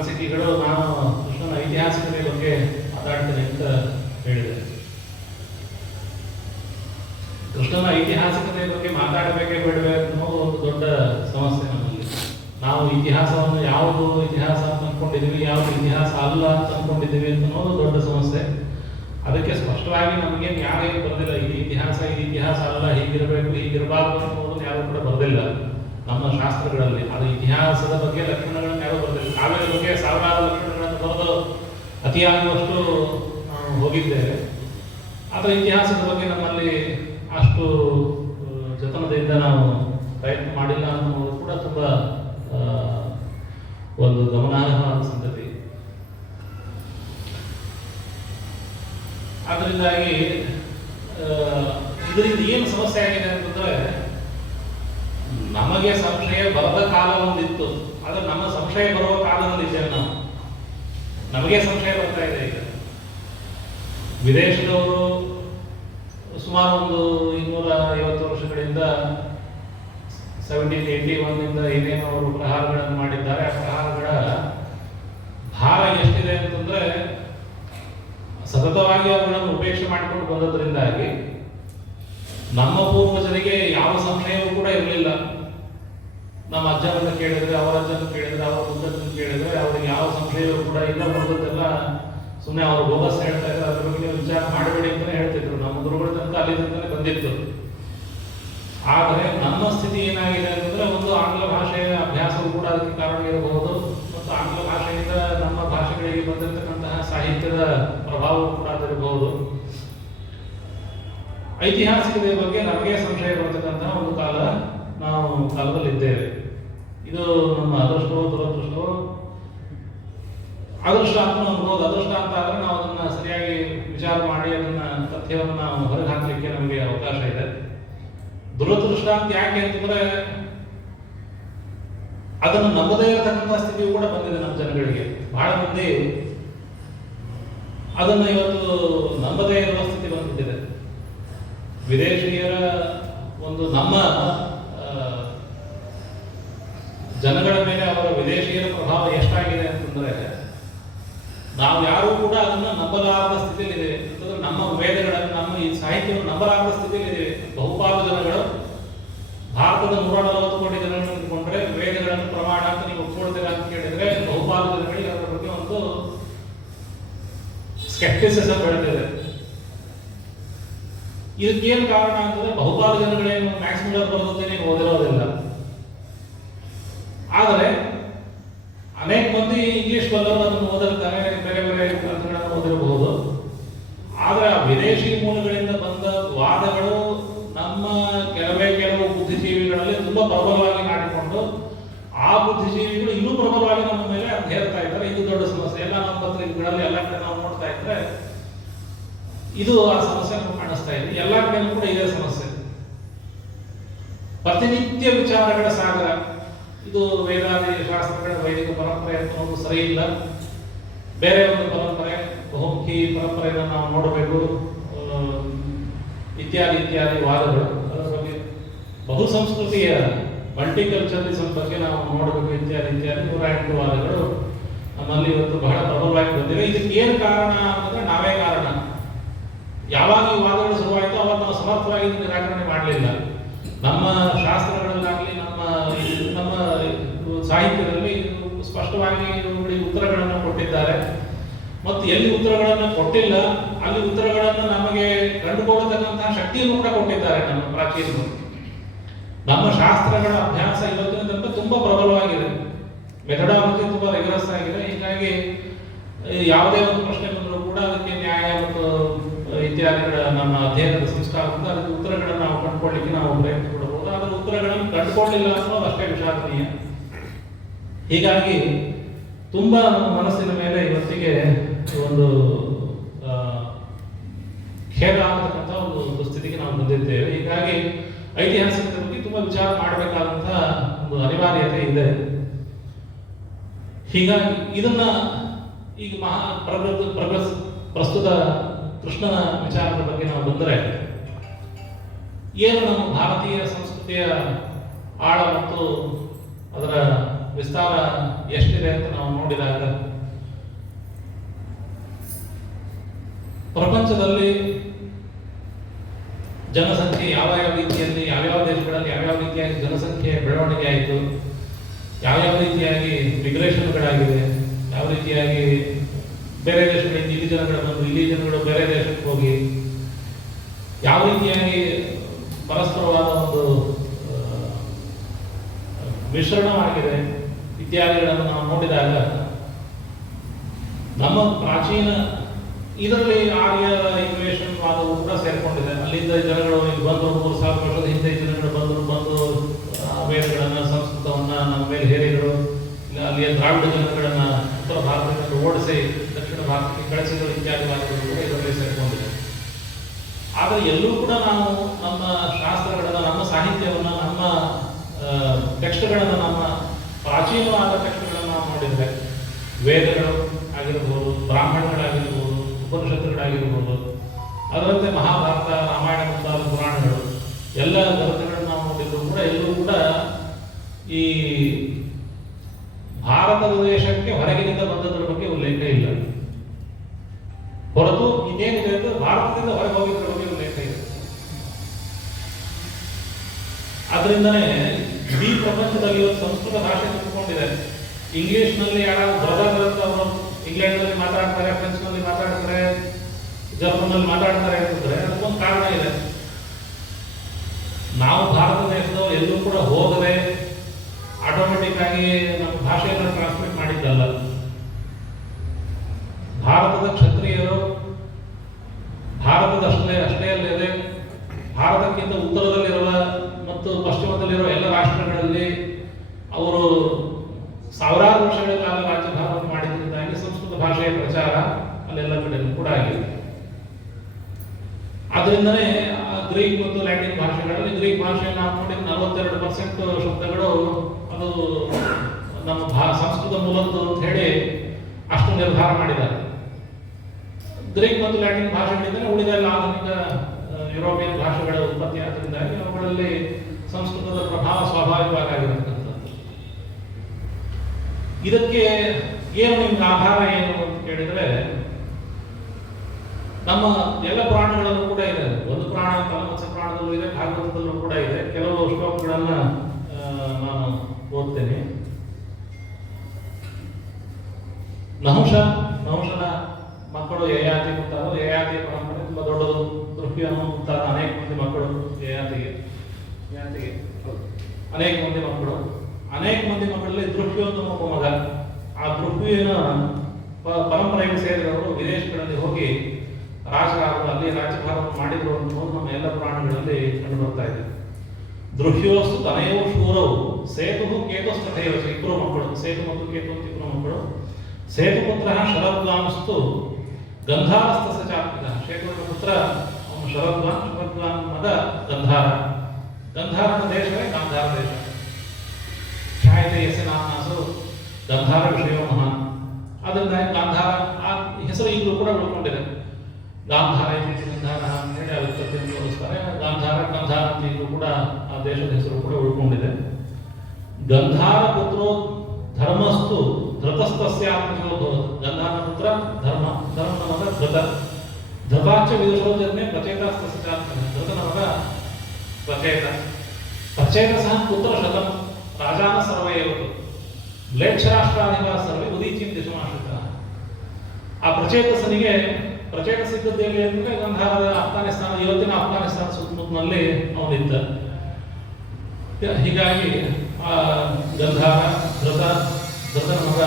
ಅನಿಸಿಕೆಗಳು ನಾನು ಕೃಷ್ಣನ ಐತಿಹಾಸಿಕತೆ ಬಗ್ಗೆ ಮಾತಾಡ್ತೇನೆ ಅಂತ ಹೇಳಿದೆ. ಕೃಷ್ಣನ ಐತಿಹಾಸಿಕತೆ ಬಗ್ಗೆ ಮಾತಾಡಬೇಕೇ ಬೇಡವೇ ಅನ್ನೋದು ಒಂದು ದೊಡ್ಡ ಸಮಸ್ಯೆ ನಮ್ಮಲ್ಲಿ. ನಾವು ಇತಿಹಾಸವನ್ನು ಯಾವುದು ಇತಿಹಾಸ ಅಂತ ಅಂದ್ಕೊಂಡಿದ್ದೀವಿ, ಯಾವುದು ಇತಿಹಾಸ ಅಲ್ಲ ಅಂತ ಅಂದ್ಕೊಂಡಿದ್ದೀವಿ ಅಂತ ಅನ್ನೋದು ದೊಡ್ಡ ಸಮಸ್ಯೆ. ಅದಕ್ಕೆ ಸ್ಪಷ್ಟವಾಗಿ ನಮಗೆ ಯಾರೇನು ಬರೆದಿಲ್ಲ, ಇದು ಇತಿಹಾಸ ಅಲ್ಲ, ಹೀಗಿರಬೇಕು ಹೀಗಿರಬಾರ್ದು ಅನ್ನೋದು ಯಾರು ಕೂಡ ಬರೆದಿಲ್ಲ ನಮ್ಮ ಶಾಸ್ತ್ರಗಳಲ್ಲಿ. ಅದು ಇತಿಹಾಸದ ಬಗ್ಗೆ ಲಕ್ಷಣಗಳನ್ನು ಯಾರು ಬರೆದಿಲ್ಲ. ಕಾವ್ಯದ ಬಗ್ಗೆ ಸಾವಿರಾರು ಲಕ್ಷಣಗಳನ್ನು ಬರೆದು ಅತಿಯಾಗುವಷ್ಟು ನಾವು ಹೋಗಿದ್ದೇವೆ. ಆದರೆ ಇತಿಹಾಸದ ಬಗ್ಗೆ ನಮ್ಮಲ್ಲಿ ಅಷ್ಟು ಜತನದಿಂದ ನಾವು ಪ್ರಯತ್ನ ಮಾಡಿಲ್ಲ ಅನ್ನೋದು ಕೂಡ ತುಂಬ ಒಂದು ಗಮನಾರ್ಹವಾದ ಸಂಗತಿ. ಆದ್ದರಿಂದಾಗಿ ಇದರಿಂದ ಏನು ಸಮಸ್ಯೆ ಆಗಿದೆ ಅಂತಂದ್ರೆ, ನಮಗೆ ಸಂಶಯ ಬರದ ಕಾಲ ಒಂದಿತ್ತು, ಆದರೆ ನಮ್ಮ ಸಂಶಯ ಬರುವ ಕಾಲದಲ್ಲಿ ಇದ್ದೇವೆ ನಾವು. ನಮಗೆ ಸಂಶಯ ಬರ್ತಾ ಇದೆ ಈಗ. ವಿದೇಶದವರು ಸುಮಾರು ಒಂದು 250 ವರ್ಷಗಳಿಂದ 1781 ಏನೇನು ಅವರು ಪ್ರಹಾರಗಳನ್ನು ಮಾಡಿದ್ದಾರೆ, ಆ ಪ್ರಹಾರಗಳ ಭಾರ ಎಷ್ಟಿದೆ ಅಂತಂದ್ರೆ, ಸತತವಾಗಿ ಅವುಗಳನ್ನು ಉಪೇಕ್ಷೆ ಮಾಡಿಕೊಂಡು ಬಂದದ್ರಿಂದಾಗಿ ನಮ್ಮ ಪೂರ್ವಜರಿಗೆ ಯಾವ ಸಂಶಯವೂ ಕೂಡ ಇರಲಿಲ್ಲ. ನಮ್ಮ ಅಜ್ಜನನ್ನು ಕೇಳಿದ್ರೆ, ಅವರ ಅಜ್ಜನ ಕೇಳಿದ್ರೆ, ಅವರ ಮುದ್ದನ್ನು ಕೇಳಿದ್ರೆ ಅವರಿಗೆ ಯಾವ ಸಂಶಯವೂ ಕೂಡ ಇಲ್ಲ. ಬಂದದ್ದೆಲ್ಲ ಸುಮ್ಮನೆ ಅವರು ಬೋಗಸ್ ಹೇಳ್ತಾ ಇದ್ದಾರೆ, ಅದ್ರ ಬಗ್ಗೆ ನೀವು ವಿಚಾರ ಮಾಡಬೇಡಿ ಅಂತಲೇ ಹೇಳ್ತಿದ್ರು. ನಮ್ಮ ಗುರುಗಳ ತನಕ ಅಲ್ಲಿಂದಲೇ ಬಂದಿತ್ತು. ಆದರೆ ನಮ್ಮ ಸ್ಥಿತಿ ಏನಾಗಿದೆ ಅಂತಂದ್ರೆ, ಒಂದು ಆಂಗ್ಲ ಭಾಷೆಯ ಅಭ್ಯಾಸವೂ ಕೂಡ ಅದಕ್ಕೆ ಕಾರಣ ಇರಬಹುದು, ಮತ್ತು ಆಂಗ್ಲ ಭಾಷೆಯಿಂದ ನಮ್ಮ ಭಾಷೆಗಳಿಗೆ ಬಂದಿರತಕ್ಕಂತಹ ಸಾಹಿತ್ಯದ ಪ್ರಭಾವವೂ ಕೂಡ ಅದಿರಬಹುದು. ಐತಿಹಾಸಿಕತೆಯ ಬಗ್ಗೆ ನಮಗೆ ಸಂಶಯ ಬರ್ತಕ್ಕಂತಹ ಒಂದು ಕಾಲದಲ್ಲಿದ್ದೇವೆ. ಇದು ನಮ್ಮ ಅದೃಷ್ಟವೋ ದುರದೃಷ್ಟವೋ. ಅದೃಷ್ಟ ಅಂತ ಅನ್ಬೋದು. ಅದೃಷ್ಟ ಅಂತ ಆದ್ರೆ ನಾವು ಅದನ್ನ ಸರಿಯಾಗಿ ವಿಚಾರ ಮಾಡಿ ಅದನ್ನ ತಥ್ಯವನ್ನು ನಾವು ಹೊರಗೆ ಹಾಕಲಿಕ್ಕೆ ನಮಗೆ ಅವಕಾಶ ಇದೆ. ದುರದೃಷ್ಟ ಅಂತ ಯಾಕೆ ಅಂತಂದ್ರೆ, ಅದನ್ನು ನಂಬದೇ ಇರತಕ್ಕಂಥ ಸ್ಥಿತಿಯು ಕೂಡ ಬಂದಿದೆ ನಮ್ಮ ಜನಗಳಿಗೆ. ಬಹಳ ಮಂದಿ ಅದನ್ನು ಇವತ್ತು ನಂಬದೇ ಇರುವ ಸ್ಥಿತಿ ಬಂದ್ಬಿಟ್ಟಿದೆ. ವಿದೇಶಿಯರ ಒಂದು ನಮ್ಮ ಜನಗಳ ಮೇಲೆ ಅವರ ವಿದೇಶಿಯರ ಪ್ರಭಾವ ಎಷ್ಟಾಗಿದೆ ಅಂತಂದ್ರೆ, ನಾವು ಯಾರೂ ಕೂಡ ಅದನ್ನ ನಂಬಲಾರದ ಸ್ಥಿತಿಯಲ್ಲಿದೆ. ಅಂತಂದ್ರೆ ನಮ್ಮ ವೇದಗಳನ್ನು, ನಮ್ಮ ಈ ಸಾಹಿತ್ಯವನ್ನು ನಂಬಲಾರದ ಸ್ಥಿತಿಯಲ್ಲಿದೆ. ಬಹುಪಾಲು ಜನಗಳು, ಭಾರತದ 140 ಕೋಟಿ ಜನಗಳನ್ನು ಇಟ್ಕೊಂಡ್ರೆ ವೇದಗಳನ್ನು ಪ್ರಮಾಣ ಅಂತ ನೀವು ಒಪ್ಕೊಳ್ತೀರಾ ಅಂತ ಕೇಳಿದ್ರೆ, ಬಹುಪಾಲು ಜನಗಳಿಗೆ ಅದರ ಬಗ್ಗೆ ಒಂದು ಸ್ಕೆಪ್ಟಿಸಿಸಮ್ ಬೆಳೆದಿದೆ. ಇದಕ್ಕೇನು ಕಾರಣ ಅಂತಂದ್ರೆ, ಬಹುಪಾಲು ಜನಗಳೇನು ಮ್ಯಾಕ್ಸ್ ಮಿಲ್ಲರ್ ಬರೆದದ್ದೇನೆ ಓದಿರೋದಿಲ್ಲ. ಆದರೆ ಅನೇಕ ಮಂದಿ ಇಂಗ್ಲಿಷ್ ಬಲ್ಲರು ಅದನ್ನು ಓದಿರ್ತಾರೆ, ಬೇರೆ ಬೇರೆ ಗ್ರಂಥಗಳನ್ನು ಓದಿರಬಹುದು. ಆದರೆ ಆ ವಿದೇಶಿ ಮೂಲಗಳಿಂದ ಬಂದ ವಾದಗಳು ನಮ್ಮ ಕೆಲವು ಬುದ್ಧಿಜೀವಿಗಳಲ್ಲಿ ತುಂಬಾ ಪ್ರಬಲವಾಗಿ ಮಾಡಿಕೊಂಡು, ಆ ಬುದ್ಧಿಜೀವಿಗಳು ಇನ್ನೂ ಪ್ರಬಲವಾಗಿ ನಮ್ಮ ಮೇಲೆ ಅದು ಹೇರ್ತಾ ಇದ್ದಾರೆ. ಇದು ದೊಡ್ಡ ಸಮಸ್ಯೆ. ಎಲ್ಲ ನಮ್ಮ ಪತ್ರಿಕೆಗಳಲ್ಲಿ ಎಲ್ಲ ಕಡೆ ನಾವು ನೋಡ್ತಾ ಇದ್ರೆ ಇದು ಆ ಸಮಸ್ಯೆ ನಮಗೆ ಕಾಣಿಸ್ತಾ ಇದೆ. ಎಲ್ಲ ಕಡೆಯೂ ಕೂಡ ಇದೇ ಸಮಸ್ಯೆ. ಪ್ರತಿನಿತ್ಯ ವಿಚಾರಗಳ ಸಾಗರ. ಇದು ವೇದಾದಿ ಶಾಸ್ತ್ರಗಳ ವೈದಿಕ ಪರಂಪರೆ ಅನ್ನೋದು ಸರಿ ಇಲ್ಲ. ಬೇರೆ ಒಂದು ಪರಂಪರೆ, ಬಹುಮುಖಿ ಪರಂಪರೆಯನ್ನು ನಾವು ನೋಡಬೇಕು, ಇತ್ಯಾದಿ ವಾದಗಳು. ಅದರ ಬಗ್ಗೆ ಬಹು ಸಂಸ್ಕೃತಿಯ ಮಲ್ಟಿಕಲ್ಚರಲಿಸಂ ಬಗ್ಗೆ ನಾವು ನೋಡಬೇಕು, ಇತ್ಯಾದಿ 108 ವಾದಗಳು ನಮ್ಮಲ್ಲಿ ಇವತ್ತು ಬಹಳ ಪ್ರಬಲವಾಗಿ ಬಂದಿವೆ. ಇದಕ್ಕೆ ಏನು ಕಾರಣ ಅಂತಂದ್ರೆ ನಾವೇ ಕಾರಣ. ಯಾವಾಗ ಈ ವಾದಗಳು ಶುರುವಾಯಿತು ಅವಾಗ ನಾವು ಸಮರ್ಥವಾಗಿ ನಿರಾಕರಣೆ ಮಾಡಲಿಲ್ಲ. ನಮ್ಮ ಶಾಸ್ತ್ರಗಳಲ್ಲಾಗಲಿ ನಮ್ಮ ಸಾಹಿತ್ಯದಲ್ಲಿ ಸ್ಪಷ್ಟವಾಗಿ ಉತ್ತರಗಳನ್ನು ಕೊಟ್ಟಿದ್ದಾರೆ. ಮತ್ತು ಎಲ್ಲಿ ಉತ್ತರಗಳನ್ನು ಕೊಟ್ಟಿಲ್ಲ ಅಲ್ಲಿ ಉತ್ತರಗಳನ್ನು ನಮಗೆ ಕಂಡುಕೊಳ್ಳತಕ್ಕಂತಹ ಶಕ್ತಿಯನ್ನು ಕೂಡ ಕೊಟ್ಟಿದ್ದಾರೆ ನಮ್ಮ ಪ್ರಾಚೀನರು. ನಮ್ಮ ಶಾಸ್ತ್ರಗಳ ಅಭ್ಯಾಸ ಇವತ್ತಿನ ತನಕ ತುಂಬಾ ಪ್ರಬಲವಾಗಿದೆ. ಮೆಥಡಾಲಜಿ ತುಂಬಾ ರಿಗರಸ್ ಆಗಿದೆ. ಹೀಗಾಗಿ ಯಾವುದೇ ಒಂದು ಪ್ರಶ್ನೆ ಬಂದರೂ ಕೂಡ ಅದಕ್ಕೆ ನ್ಯಾಯ ಮತ್ತು ಇತ್ಯಾದಿಗಳ ನಮ್ಮ ಅಧ್ಯಯನದ ಸಂಸ್ಕಾರದಿಂದ ಅದಕ್ಕೆ ಉತ್ತರಗಳನ್ನು ನಾವು ಕಂಡುಕೊಳ್ಳಿಕ್ಕೆ ನಾವು ಪ್ರಯತ್ನ ಪಡಬಹುದು. ಆದರೆ ಉತ್ತರಗಳನ್ನು ಕಂಡುಕೊಳ್ಳಿಲ್ಲ ಅನ್ನೋದು ಅಷ್ಟೇ ವಿಷಾದನೀಯ. ಹೀಗಾಗಿ ತುಂಬಾ ನಮ್ಮ ಮನಸ್ಸಿನ ಮೇಲೆ ಇವತ್ತಿಗೆ ಒಂದು ಖೇದ ಆಗತಕ್ಕಂಥ ಒಂದು ಸ್ಥಿತಿಗೆ ನಾವು ಬಂದಿದ್ದೇವೆ. ಹೀಗಾಗಿ ಐತಿಹಾಸಿಕತೆ ಬಗ್ಗೆ ತುಂಬಾ ವಿಚಾರ ಮಾಡಬೇಕಾದಂತಹ ಒಂದು ಅನಿವಾರ್ಯತೆ ಇದೆ. ಹೀಗಾಗಿ ಇದನ್ನ ಈಗ ಪ್ರಸ್ತುತ ಕೃಷ್ಣನ ವಿಚಾರದ ಬಗ್ಗೆ ನಾವು ಬಂದರೆ, ಏನು ನಮ್ಮ ಭಾರತೀಯ ಸಂಸ್ಕೃತಿಯ ಆಳ ಮತ್ತು ಅದರ ವಿಸ್ತಾರ ಎಷ್ಟಿದೆ ಅಂತ ನಾವು ನೋಡಿದಾಗ ಪ್ರಪಂಚದಲ್ಲಿ ಜನಸಂಖ್ಯೆ ಯಾವ್ಯಾವ ರೀತಿಯಲ್ಲಿ ಯಾವ್ಯಾವ ದೇಶಗಳಲ್ಲಿ ಯಾವ್ಯಾವ ರೀತಿಯಾಗಿ ಜನಸಂಖ್ಯೆ ಬೆಳವಣಿಗೆ ಆಯಿತು, ಯಾವ್ಯಾವ ರೀತಿಯಾಗಿ ಮಿಗ್ರೇಷನ್ಗಳಾಗಿದೆ, ಯಾವ ರೀತಿಯಾಗಿ ಬೇರೆ ದೇಶಗಳಿಂದ ಇಲ್ಲಿ ಜನಗಳು ಬಂದು ಇಲ್ಲಿ ಜನಗಳು ಬೇರೆ ದೇಶಕ್ಕೆ ಹೋಗಿ ಯಾವ ರೀತಿಯಾಗಿ ಪರಸ್ಪರವಾದ ಒಂದು ಮಿಶ್ರಣವಾಗಿದೆ ಇತ್ಯಾದಿಗಳನ್ನು ನಾವು ನೋಡಿದಾಗ ನಮ್ಮ ಪ್ರಾಚೀನ ಇದರಲ್ಲಿ ಆರ್ಯ ಇನ್ವೇಷನ್ ವಾದವು ಕೂಡ ಸೇರ್ಕೊಂಡಿದೆ. ಅಲ್ಲಿಂದ ಜನಗಳು ಇಲ್ಲಿ ಬಂದರು, 3000 ವರ್ಷದ ಹಿಂದೆ ಜನಗಳು ಬಂದು ವೇದಗಳನ್ನು ಸಂಸ್ಕೃತವನ್ನ ನಮ್ಮ ಮೇಲೆ ಹೇರಿದರು. ಅಲ್ಲಿಯ ದ್ರಾವಿಡ ಜನಗಳನ್ನ ಉತ್ತರ ಭಾರತದಿಂದ ಓಡಿಸಿ ದಕ್ಷಿಣ ಭಾರತಕ್ಕೆ ಕಳಿಸಿದರು ಇತ್ಯಾದಿ ವಾದಗಳು ಕೂಡ ಇದರಲ್ಲಿ ಸೇರ್ಕೊಂಡಿದೆ. ಆದರೆ ಎಲ್ಲೂ ಕೂಡ ನಾವು ನಮ್ಮ ಶಾಸ್ತ್ರಗಳನ್ನು, ನಮ್ಮ ಸಾಹಿತ್ಯವನ್ನು, ನಮ್ಮ ಟೆಕ್ಸ್ಟ್ಗಳನ್ನು, ನಮ್ಮ ಪ್ರಾಚೀನವಾದ ಟೆಕ್ಸ್ಟ್ಗಳನ್ನು ನಾವು ನೋಡಿದರೆ ವೇದಗಳು ಆಗಿರ್ಬೋದು, ಬ್ರಾಹ್ಮಣಗಳಾಗಿರ್ಬೋದು, ಉಪನಿಷತ್ತುಗಳಾಗಿರ್ಬೋದು, ಅದರಂತೆ ಮಹಾಭಾರತ, ರಾಮಾಯಣ ಮುಂತಾದ ಪುರಾಣಗಳು ಎಲ್ಲ ಗ್ರಂಥಗಳನ್ನು ನಾವು ನೋಡಿದ್ರು ಕೂಡ ಎಲ್ಲೂ ಕೂಡ ಈ ಭಾರತದ ದೇಶಕ್ಕೆ ಹೊರಗಿನಿಂದ ಬಂದದ್ರ ಬಗ್ಗೆ ಉಲ್ಲೇಖ ಇಲ್ಲ. ಹೊರತು ಇನ್ನೇನಿದೆ ಅಂದ್ರೆ ಭಾರತದಿಂದ ಹೊರಗೆ ಹೋಗಿದ್ರ ಬಗ್ಗೆ ಉಲ್ಲೇಖ ಇದೆ. ಆದ್ರಿಂದನೇ ಇಡೀ ಪ್ರಪಂಚದಲ್ಲಿ ಸಂಸ್ಕೃತ ಭಾಷೆ ತಿಳ್ಕೊಂಡಿದೆ. ಇಂಗ್ಲಿಷ್ನಲ್ಲಿ ಯಾರು ಬ್ರದರ್ ಅವರು ಇಂಗ್ಲೆಂಡ್ನಲ್ಲಿ ಮಾತಾಡ್ತಾರೆ, ಫ್ರೆಂಚ್ನಲ್ಲಿ ಮಾತಾಡ್ತಾರೆ, ಜರ್ಮನ್ನಲ್ಲಿ ಮಾತಾಡ್ತಾರೆ ಅಂತಂದ್ರೆ ಅದಕ್ಕೊಂದು ಕಾರಣ ಇದೆ. ನಾವು ಭಾರತ ದೇಶದವರು ಎಲ್ಲೂ ಕೂಡ ಹೋಗದೆ ಆಟೋಮೆಟಿಕ್ ಆಗಿ ನಮ್ಮ ಭಾಷೆಯನ್ನು ಟ್ರಾನ್ಸ್ಮಿಟ್ ಮಾಡಿದ್ದಲ್ಲ. ಭಾರತದ ಕ್ಷತ್ರಿಯರು ಭಾರತದಷ್ಟೇ ಅಲ್ಲದೆ ಭಾರತಕ್ಕಿಂತ ಉತ್ತರದಲ್ಲಿರುವ ಮತ್ತು ಪಶ್ಚಿಮದಲ್ಲಿರುವ ಎಲ್ಲ ರಾಷ್ಟ್ರಗಳಲ್ಲಿ ಅವರು ಸಾವಿರಾರು ವರ್ಷಗಳಿಂದ ರಾಜ್ಯಭಾರವನ್ನು ಮಾಡಿದ್ದರಿಂದಾಗಿ ಸಂಸ್ಕೃತ ಭಾಷೆಯ ಪ್ರಚಾರ ಅಲ್ಲೆಲ್ಲ ಕಡೆಯಲ್ಲೂ ಕೂಡ ಆಗಿದೆ. ಆದ್ರಿಂದನೇ ಗ್ರೀಕ್ ಮತ್ತು ಲ್ಯಾಟಿನ್ ಭಾಷೆಗಳಲ್ಲಿ ಗ್ರೀಕ್ ಭಾಷೆಯನ್ನು ನಾವು ನೋಡಿದ 42% ಶಬ್ದಗಳು ಅದು ನಮ್ಮ ಸಂಸ್ಕೃತ ಮೂಲದ್ದು ಅಂತ ಹೇಳಿ ಅಷ್ಟು ನಿರ್ಧಾರ ಮಾಡಿದ್ದಾರೆ. ಗ್ರೀಕ್ ಮತ್ತು ಲ್ಯಾಟಿನ್ ಭಾಷೆಗಳಿಂದ ಉಳಿದ ಎಲ್ಲ ಆಧುನಿಕ ಯುರೋಪಿಯನ್ ಭಾಷೆಗಳ ಉತ್ಪತ್ತಿ ಆದ್ದರಿಂದಾಗಿ ಅವುಗಳಲ್ಲಿ ಸಂಸ್ಕೃತದ ಪ್ರಭಾವ ಸ್ವಾಭಾವಿಕವಾಗಿರುವಂಥದ್ದು. ಇದಕ್ಕೆ ಏನು ನಿಮ್ಗೆ ಆಧಾರ ಏನು ಅಂತ ಕೇಳಿದ್ರೆ ನಮ್ಮ ಎಲ್ಲ ಪುರಾಣಗಳಲ್ಲೂ ಕೂಡ ಇದೆ. ಒಂದು ಪುರಾಣ ಕಲ್ಮತ್ಸ ಪುರಾಣದಲ್ಲೂ ಇದೆ, ಭಾಗವತದಲ್ಲೂ ಕೂಡ ಇದೆ. ಕೆಲವು ಶ್ಲೋಕಗಳನ್ನ ನಾನು ಓದ್ತೇನೆ. ನಹುಷನ ಮಕ್ಕಳು ಯಯಾತಿ ಮುಂತಾದ ಯಯಾತಿ ಪರಂಪರೆ ತುಂಬಾ ದೊಡ್ಡದು. ದೃಹ್ಯ ಮುಂತಾದ ಅನೇಕ ಮಂದಿ ಮಕ್ಕಳು ಯಯಾತಿಗೆ ಅನೇಕ ಮಂದಿ ಮಕ್ಕಳಲ್ಲಿ ದೃಹ್ಯ ಅಂತ ಒಬ್ಬ ಮಗ. ಆ ದೃಹ್ಯನ ಪರಂಪರೆಗೆ ಸೇರಿದವರು ವಿದೇಶಗಳಲ್ಲಿ ಹೋಗಿ ರಾಜರಾದರು, ಅಲ್ಲಿ ರಾಜ್ಯಭಾರವನ್ನು ಮಾಡಿದ್ರು ಅನ್ನೋದು ನಮ್ಮ ಎಲ್ಲ ಪುರಾಣಗಳಲ್ಲಿ ಕಂಡು ಬರ್ತಾ ಇದೆ. ದೃಹ್ಯೋಸ್ತು ತನಯೋ ಶೂರವು ಸೇತು ಕೇತುಸ್ತಥೈವ, ಇಬ್ಬರು ಮಕ್ಕಳು, ಸೇತು ಮತ್ತು ಕೇತು ಅಂತ ಇಬ್ಬರು ಮಕ್ಕಳು. ಸೇತುಪುತ್ರ ಶರದ್ವಾಂಸ್ತು ಗಂಧಾರಸ್ಥ ಸಚಾತ್ಮಕ. ಸೇತುವಿನ ಪುತ್ರ ಅವನು ಶರದ್ವಾನ್ ಮಗ ಗಂಧಾರ. ಗಂಧಾರದ ದೇಶವೇ ಗಾಂಧಾರ ದೇಶ. ಖ್ಯಾಯತೆ ಯಸ್ಯ ನಾಮನಾಸು ಗಂಧಾರ ವಿಷಯ ಮಹಾನ್. ಅದರಿಂದ ಗಾಂಧಾರ ಆ ಹೆಸರು ಈಗಲೂ ಕೂಡ ಉಳ್ಕೊಂಡಿದೆ. ಗಾಂಧಾರ ಗಂಧಾರ ಅಂತ ಹೇಳಿ ಆ ವ್ಯುತ್ಪತ್ತಿಯನ್ನು ತೋರಿಸ್ತಾರೆ. ಗಾಂಧಾರ ಅಂತ ಈಗಲೂ ಕೂಡ ಆ ದೇಶದ ಹೆಸರು ಕೂಡ ಉಳ್ಕೊಂಡಿದೆ. ಗಂಧಾರ ಪುತ್ರೋ ಧರ್ಮಸ್ತು ಧೃತಸ್ತಸ್ಯ ಆತ್ಮಜೋ. ಗಂಧಾರ ಪುತ್ರ ಧರ್ಮನ ಮಗ ಧೃತ. ಧೃತಾಚ ವಿದುಷೋ ಜನ್ಮೆ ಪ್ರಚೇತಸ್ತಸ್ಯ ಚಾತ್ಮಜ. ಧೃತನ ಮಗ ಪ್ರಚೇತಸಃ ಪುತ್ರ ಶತಂ ರಾಜಾನ ಸರ್ವೈವತು ಮ್ಲೇಚ್ಛರಾಷ್ಟ್ರಾಧಿಪ ಸರ್ವೇ ಉದೀಚಿನ್ ದಿಶಮಾಶ್ರಿತ. ಆ ಪ್ರಚೇತಸಿದ್ದದ್ದು ಎಲ್ಲಿ ಅಂದರೆ ಗಂಧಾರದ ಅಫ್ಘಾನಿಸ್ತಾನ, ಇವತ್ತಿನ ಅಫ್ಘಾನಿಸ್ತಾನ ಸುತ್ತಮುತ್ತಲಿನಲ್ಲಿ ಅವನಿದ್ದ. ಹೀಗಾಗಿ ಆ ಗಂಧಾರ ಧೃತನ ಮಗ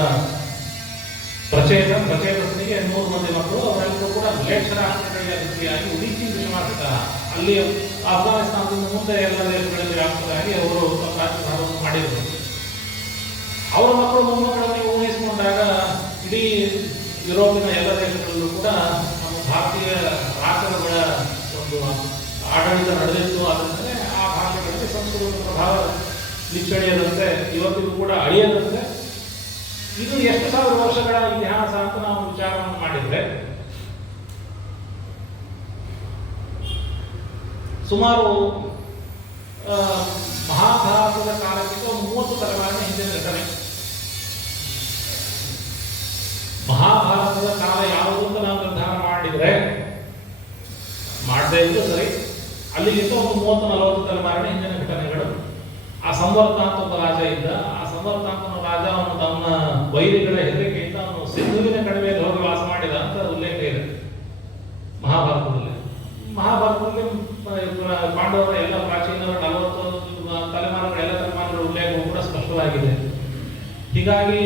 ಪ್ರಚೇತಸನಿಗೆ 3 ಮಂದಿ ಮಕ್ಕಳು. ಅವರೆಲ್ಲರೂ ಕೂಡ ಮ್ಲೇಚ್ಛರಾಷ್ಟ್ರಗಳಿಗೆ ಅತಿಥಿಯಾಗಿ ಉದೀಚಿನ್ ದಿಶಮಾಶ್ರಿತ. ಅಲ್ಲಿ ಅಫ್ಘಾನಿಸ್ತಾನದಿಂದ ಮುಂದೆ ಎಲ್ಲ ದೇಶಗಳಲ್ಲಿ ವ್ಯಾಪ್ತರಾಗಿ ಅವರು ರಾಜ್ಯಭಾರವನ್ನು ಮಾಡಿದರು. ಅವರ ಮಕ್ಕಳು ಮೊಮ್ಮಕ್ಕಳನ್ನು ಊಹಿಸಿಕೊಂಡಾಗ ಇಡೀ ಯುರೋಪಿನ ಎಲ್ಲ ದೇಶಗಳಲ್ಲೂ ಕೂಡ ನಮ್ಮ ಭಾರತೀಯ ರಾಷ್ಟ್ರಗಳ ಒಂದು ಆಡಳಿತ ನಡೆದಿತ್ತು. ಅದರಿಂದಲೇ ಆ ಭಾಷೆಗಳಲ್ಲಿ ಸಂಸ್ಕೃತದ ಪ್ರಭಾವ ನಿಚ್ಚಳಿಯದಂತೆ, ಇವತ್ತಿಗೂ ಕೂಡ ಅಳಿಯದಂತೆ. ಇದು ಎಷ್ಟು ಸಾವಿರ ವರ್ಷಗಳ ಇತಿಹಾಸ ಅಂತ ನಾವು ವಿಚಾರವನ್ನು ಮಾಡಿದ್ರೆ ಸುಮಾರು ಮಹಾಭಾರತದ ಕಾಲಕ್ಕಿಂತ 30 ತಲೆಮಾರಿನ ಹಿಂದಿನ ಘಟನೆ. ಮಹಾಭಾರತದ ಕಾಲ ಯಾವುದು ಅಂತ ನಾವು ನಿರ್ಧಾರ ಮಾಡಿದರೆ ಎಂಬುದು ಸರಿ. ಅಲ್ಲಿಗಿಂತ ಒಂದು 30-40 ತಲೆಮಾರಿನ ಹಿಂದಿನ ಘಟನೆಗಳು. ಆ ಸಂವರ್ತ ಅಂತ ಒಬ್ಬ ರಾಜ ಇದ್ದ. ಆ ಸಂವರ್ತ ಅಂತ ರಾಜ ಅವನು ತನ್ನ ವೈರಿಗಳ ಹೆದರಿಕೆಯಿಂದ ಅವನು ಸಿಂಧುವಿನ ಕಣಿವೆಯಲ್ಲಿ ಹೋಗಿ ವಾಸ ಮಾಡಿದ ಅಂತ ಉಲ್ಲೇಖ ಇದೆ ಮಹಾಭಾರತದಲ್ಲಿ. ಪಾಂಡವರ ಎಲ್ಲ ಪ್ರಾಚೀನ 40 ತಲೆಮಾರುಗಳ ಎಲ್ಲ ತಲೆಮಾರುಗಳ ಉಲ್ಲೇಖವು ಕೂಡ ಸ್ಪಷ್ಟವಾಗಿದೆ. ಹೀಗಾಗಿ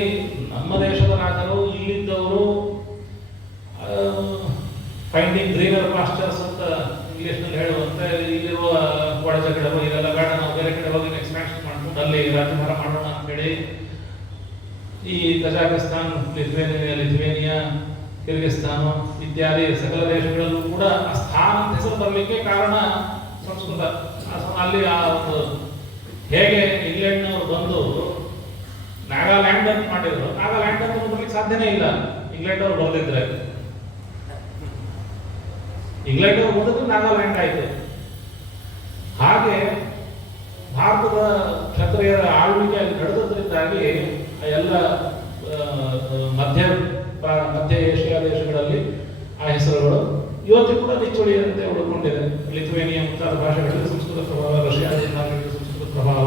ನಮ್ಮ ದೇಶದ ರಾಜರು ಇಲ್ಲಿದ್ದವರು ಫೈಂಡಿಂಗ್ ಗ್ರೀನರ್ ಪಾಸ್ಚರ್ಸ್ ಅಂತ ಇಂಗ್ಲಿಷ್ನಲ್ಲಿ ಹೇಳುವಂತೆ ಇಲ್ಲಿರುವ ಒಳಜಗಳು ಇದೆಲ್ಲ ಬೇಡ, ನಾವು ಬೇರೆ ಕಡೆ ಹೋಗಿ ಎಕ್ಸ್ಪ್ಯಾನ್ಷನ್ ಮಾಡ್ಕೊಂಡು ಅಲ್ಲಿ ರಾಜ್ಯಭಾರ ಮಾಡೋಣ ಅಂತೇಳಿ ಈ ಕಜಾಕಿಸ್ತಾನ್, ಲಿಥುವೇನಿಯಾ, ಕಿರ್ಗಿಸ್ತಾನ ಇತ್ಯಾದಿ ಸಕಲ ದೇಶಗಳಲ್ಲೂ ಕೂಡ ಆ ಸ್ಥಾನ ಹೆಸರು ಬರಲಿಕ್ಕೆ ಕಾರಣ ಸಂಸ್ಕೃತ. ಅಲ್ಲಿ ಆ ಒಂದು ಹೇಗೆ ಇಂಗ್ಲೆಂಡ್ನವರು ಬಂದು ನಾಗಾಲ್ಯಾಂಡ್ ಅಂತ ಮಾಡಿದ್ರು, ನಾಗಾಲ್ಯಾಂಡ್ ಅಂತ ಬರ್ಲಿಕ್ಕೆ ಸಾಧ್ಯನೇ ಇಲ್ಲ ಇಂಗ್ಲೆಂಡ್ ಅವರು ಬರೆದಿದ್ರೆ. ಇಂಗ್ಲೆಂಡ್ ಅವರು ಬಂದಿದ್ದು ನಾಗಾಲ್ಯಾಂಡ್ ಆಯಿತು. ಹಾಗೆ ಭಾರತದ ಕ್ಷತ್ರಿಯರ ಆಳ್ವಿಕೆ ಅಲ್ಲಿ ನಡೆದದ್ರಿಂದಾಗಿ ಎಲ್ಲ ಮಧ್ಯ ಏಷ್ಯಾ ದೇಶಗಳಲ್ಲಿ ಆ ಹೆಸರುಗಳು ಇವತ್ತಿಗೂ ಕೂಡ ನಿಚ್ಚುಳಿಯಂತೆ ಉಳ್ಕೊಂಡಿದೆ. ಲಿಥುವೇನಿಯಾ ಮುಂತಾದ ಭಾಷೆಗಳಲ್ಲಿ ಸಂಸ್ಕೃತ ಪ್ರಭಾವ, ರಷ್ಯಾದಿಂದ ಸಂಸ್ಕೃತ ಪ್ರಭಾವ.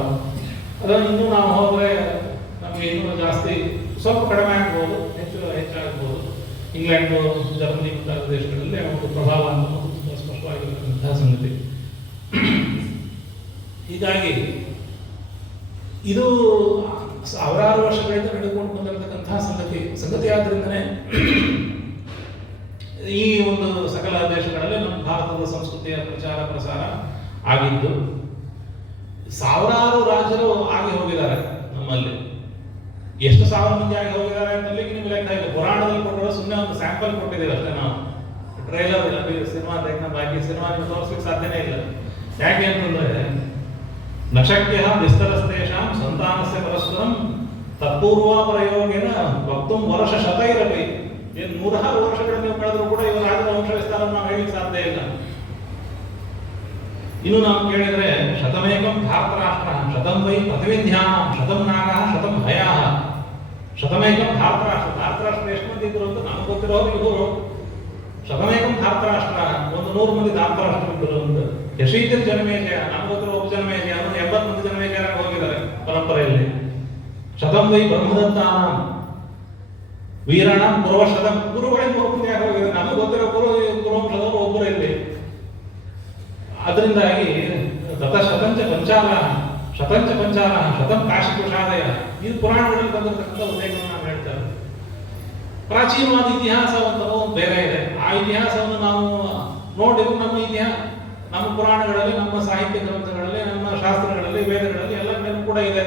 ಅದನ್ನು ಇನ್ನೂ ನಾವು ಹೋದರೆ ನಮಗೆ ಇನ್ನೂ ಜಾಸ್ತಿ ಸ್ವಲ್ಪ ಕಡಿಮೆ ಆಗ್ಬೋದು, ಹೆಚ್ಚಾಗ್ಬೋದು. ಇಂಗ್ಲೆಂಡ್, ಜರ್ಮನಿ ಮುಂತಾದ ದೇಶಗಳಲ್ಲಿ ಒಂದು ಪ್ರಭಾವ ಅಂತ ತುಂಬ ಸ್ಪಷ್ಟವಾಗಿರತಕ್ಕಂತಹ ಸಂಗತಿ. ಹೀಗಾಗಿ ಇದು ಸಾವಿರಾರು ವರ್ಷಗಳಿಂದ ನಡೆದುಕೊಂಡು ಬಂದಿರತಕ್ಕಂತಹ ಸಂಗತಿ ಆದ್ದರಿಂದನೇ ಈ ಒಂದು ಸಕಲ ದೇಶಗಳಲ್ಲಿ ನಮ್ಮ ಭಾರತದ ಸಂಸ್ಕೃತಿಯ ಪ್ರಚಾರ ಪ್ರಸಾರ ಆಗಿದ್ದು. ಸಾವಿರಾರು ರಾಜರು ಆಗಿ ಹೋಗಿದ್ದಾರೆ ನಮ್ಮಲ್ಲಿ. ಎಷ್ಟು ಸಾವಿರ ಮಂದಿ ಆಗಿ ಹೋಗಿದ್ದಾರೆ ಅಂತಲ್ಲಿ ನಿಮ್ಗೆ ಲೆಕ್ಕ ಇಲ್ಲ. ಪುರಾಣದಲ್ಲಿ ಕೊಟ್ಟರು ಸುಮ್ಮನೆ ಒಂದು ಸ್ಯಾಂಪಲ್ ಕೊಟ್ಟಿದ್ದೀವಿ ಅಷ್ಟೇ. ನಾವು ಟ್ರೈಲರ್ ಸಿನಿಮಾ ಬಾಕಿ ಸಿನಿಮಾ ನಿಮ್ಗೆ ತೋರಿಸ್ಲಿಕ್ಕೆ ಸಾಧ್ಯನೇ ಇಲ್ಲ. ಯಾಕೆ ಅಂತಂದ್ರೆ ನಶಕ್ಯ ವಿಸ್ತರಸ್ತೇಷಾಂ ಸಂತಾನಸ್ಯ ಪರಸ್ಪರಂ ತತ್ಪೂರ್ವ ಪ್ರಯೋಗೇನ ವಕ್ತುಂ ವರ್ಷ ಶತೈರಪಿ. ಏನು 106 ವರ್ಷಗಳನ್ನು ನೀವು ಕಳೆದ್ರು ಕೂಡ ಇವರು ರಾಜರ ವಂಶ ವಿಸ್ತಾರವನ್ನು ನಾವು ಹೇಳಲಿಕ್ಕೆ ಸಾಧ್ಯ ಇಲ್ಲ. ಇನ್ನು ನಾವು ಕೇಳಿದ್ರೆ ಶತಮೇಕಂ ಧಾರ್ತರಾಷ್ಟ್ರ ಶತಂ ವೈ ಪೃಥಿವಿಂಧ್ಯಾಂ ಶತಂ ನಾಗಃ ಶತಂ ಹಯಾಃ. ಶತಮೇಕಂ ಧಾರ್ತರಾಷ್ಟ್ರ. ಧಾರ್ತರಾಷ್ಟ್ರ ಎಷ್ಟು ಮಂದಿ ಇದ್ರು ಅಂತ ನಮ್ಗೆ ಗೊತ್ತಿರೋರು ಇವರು. ಶತಮೇಕಂ ಧಾರ್ತರಾಷ್ಟ್ರ, ಒಂದು 100 ಮಂದಿ ಧಾರ್ತರಾಷ್ಟ್ರ ಇದ್ದರು ಅಂತ. ಯಶೀತಿರ್ ಜನಮೇಜಯ, ನಮ್ಗೆ ಗೊತ್ತಿರೋ ಉಪಜನಮೇಜಯ, 80 ಮಂದಿ ಜನಮೇಜಯರಾಗಿ ಹೋಗಿದ್ದಾರೆ ಪರಂಪರೆಯಲ್ಲಿ. ಶತಂ ವೈ ಬ್ರಹ್ಮದತ್ತಾನಾಂ ವೀರಾಣಂ ಪುರವಶತಂ. ಗುರುಗಳಿಂದ 100 ಮಂದಿ ಯಾಕೆ ಹೋಗಿದ್ದಾರೆ? ನಮಗೆ ಗೊತ್ತಿರೋ ಪುರವಂಶದವರು ಒಬ್ಬರು ಇಲ್ಲಿ. ಅದರಿಂದಾಗಿ ಶತಂಚ ಪಂಚಾಲ ಶತಂ ಕಾಶಿ ಕುಶಾದಯ. ಇದು ಪುರಾಣಗಳಲ್ಲಿ ಬಂದಿರತಕ್ಕಂಥ ಉಲ್ಲೇಖವನ್ನು ನಾವು ಹೇಳ್ತಾರೆ. ಪ್ರಾಚೀನವಾದ ಇತಿಹಾಸ ಅಂತ ಬೇರೆ ಇದೆ. ಆ ಇತಿಹಾಸವನ್ನು ನಾವು ನೋಡಿದ್ರೆ ನಮ್ಮ ಪುರಾಣಗಳಲ್ಲಿ, ನಮ್ಮ ಸಾಹಿತ್ಯ ಗ್ರಂಥಗಳಲ್ಲಿ, ನಮ್ಮ ಶಾಸ್ತ್ರಗಳಲ್ಲಿ, ವೇದಗಳಲ್ಲಿ ಎಲ್ಲ ಕಡೆಯೂ ಕೂಡ ಇದೆ.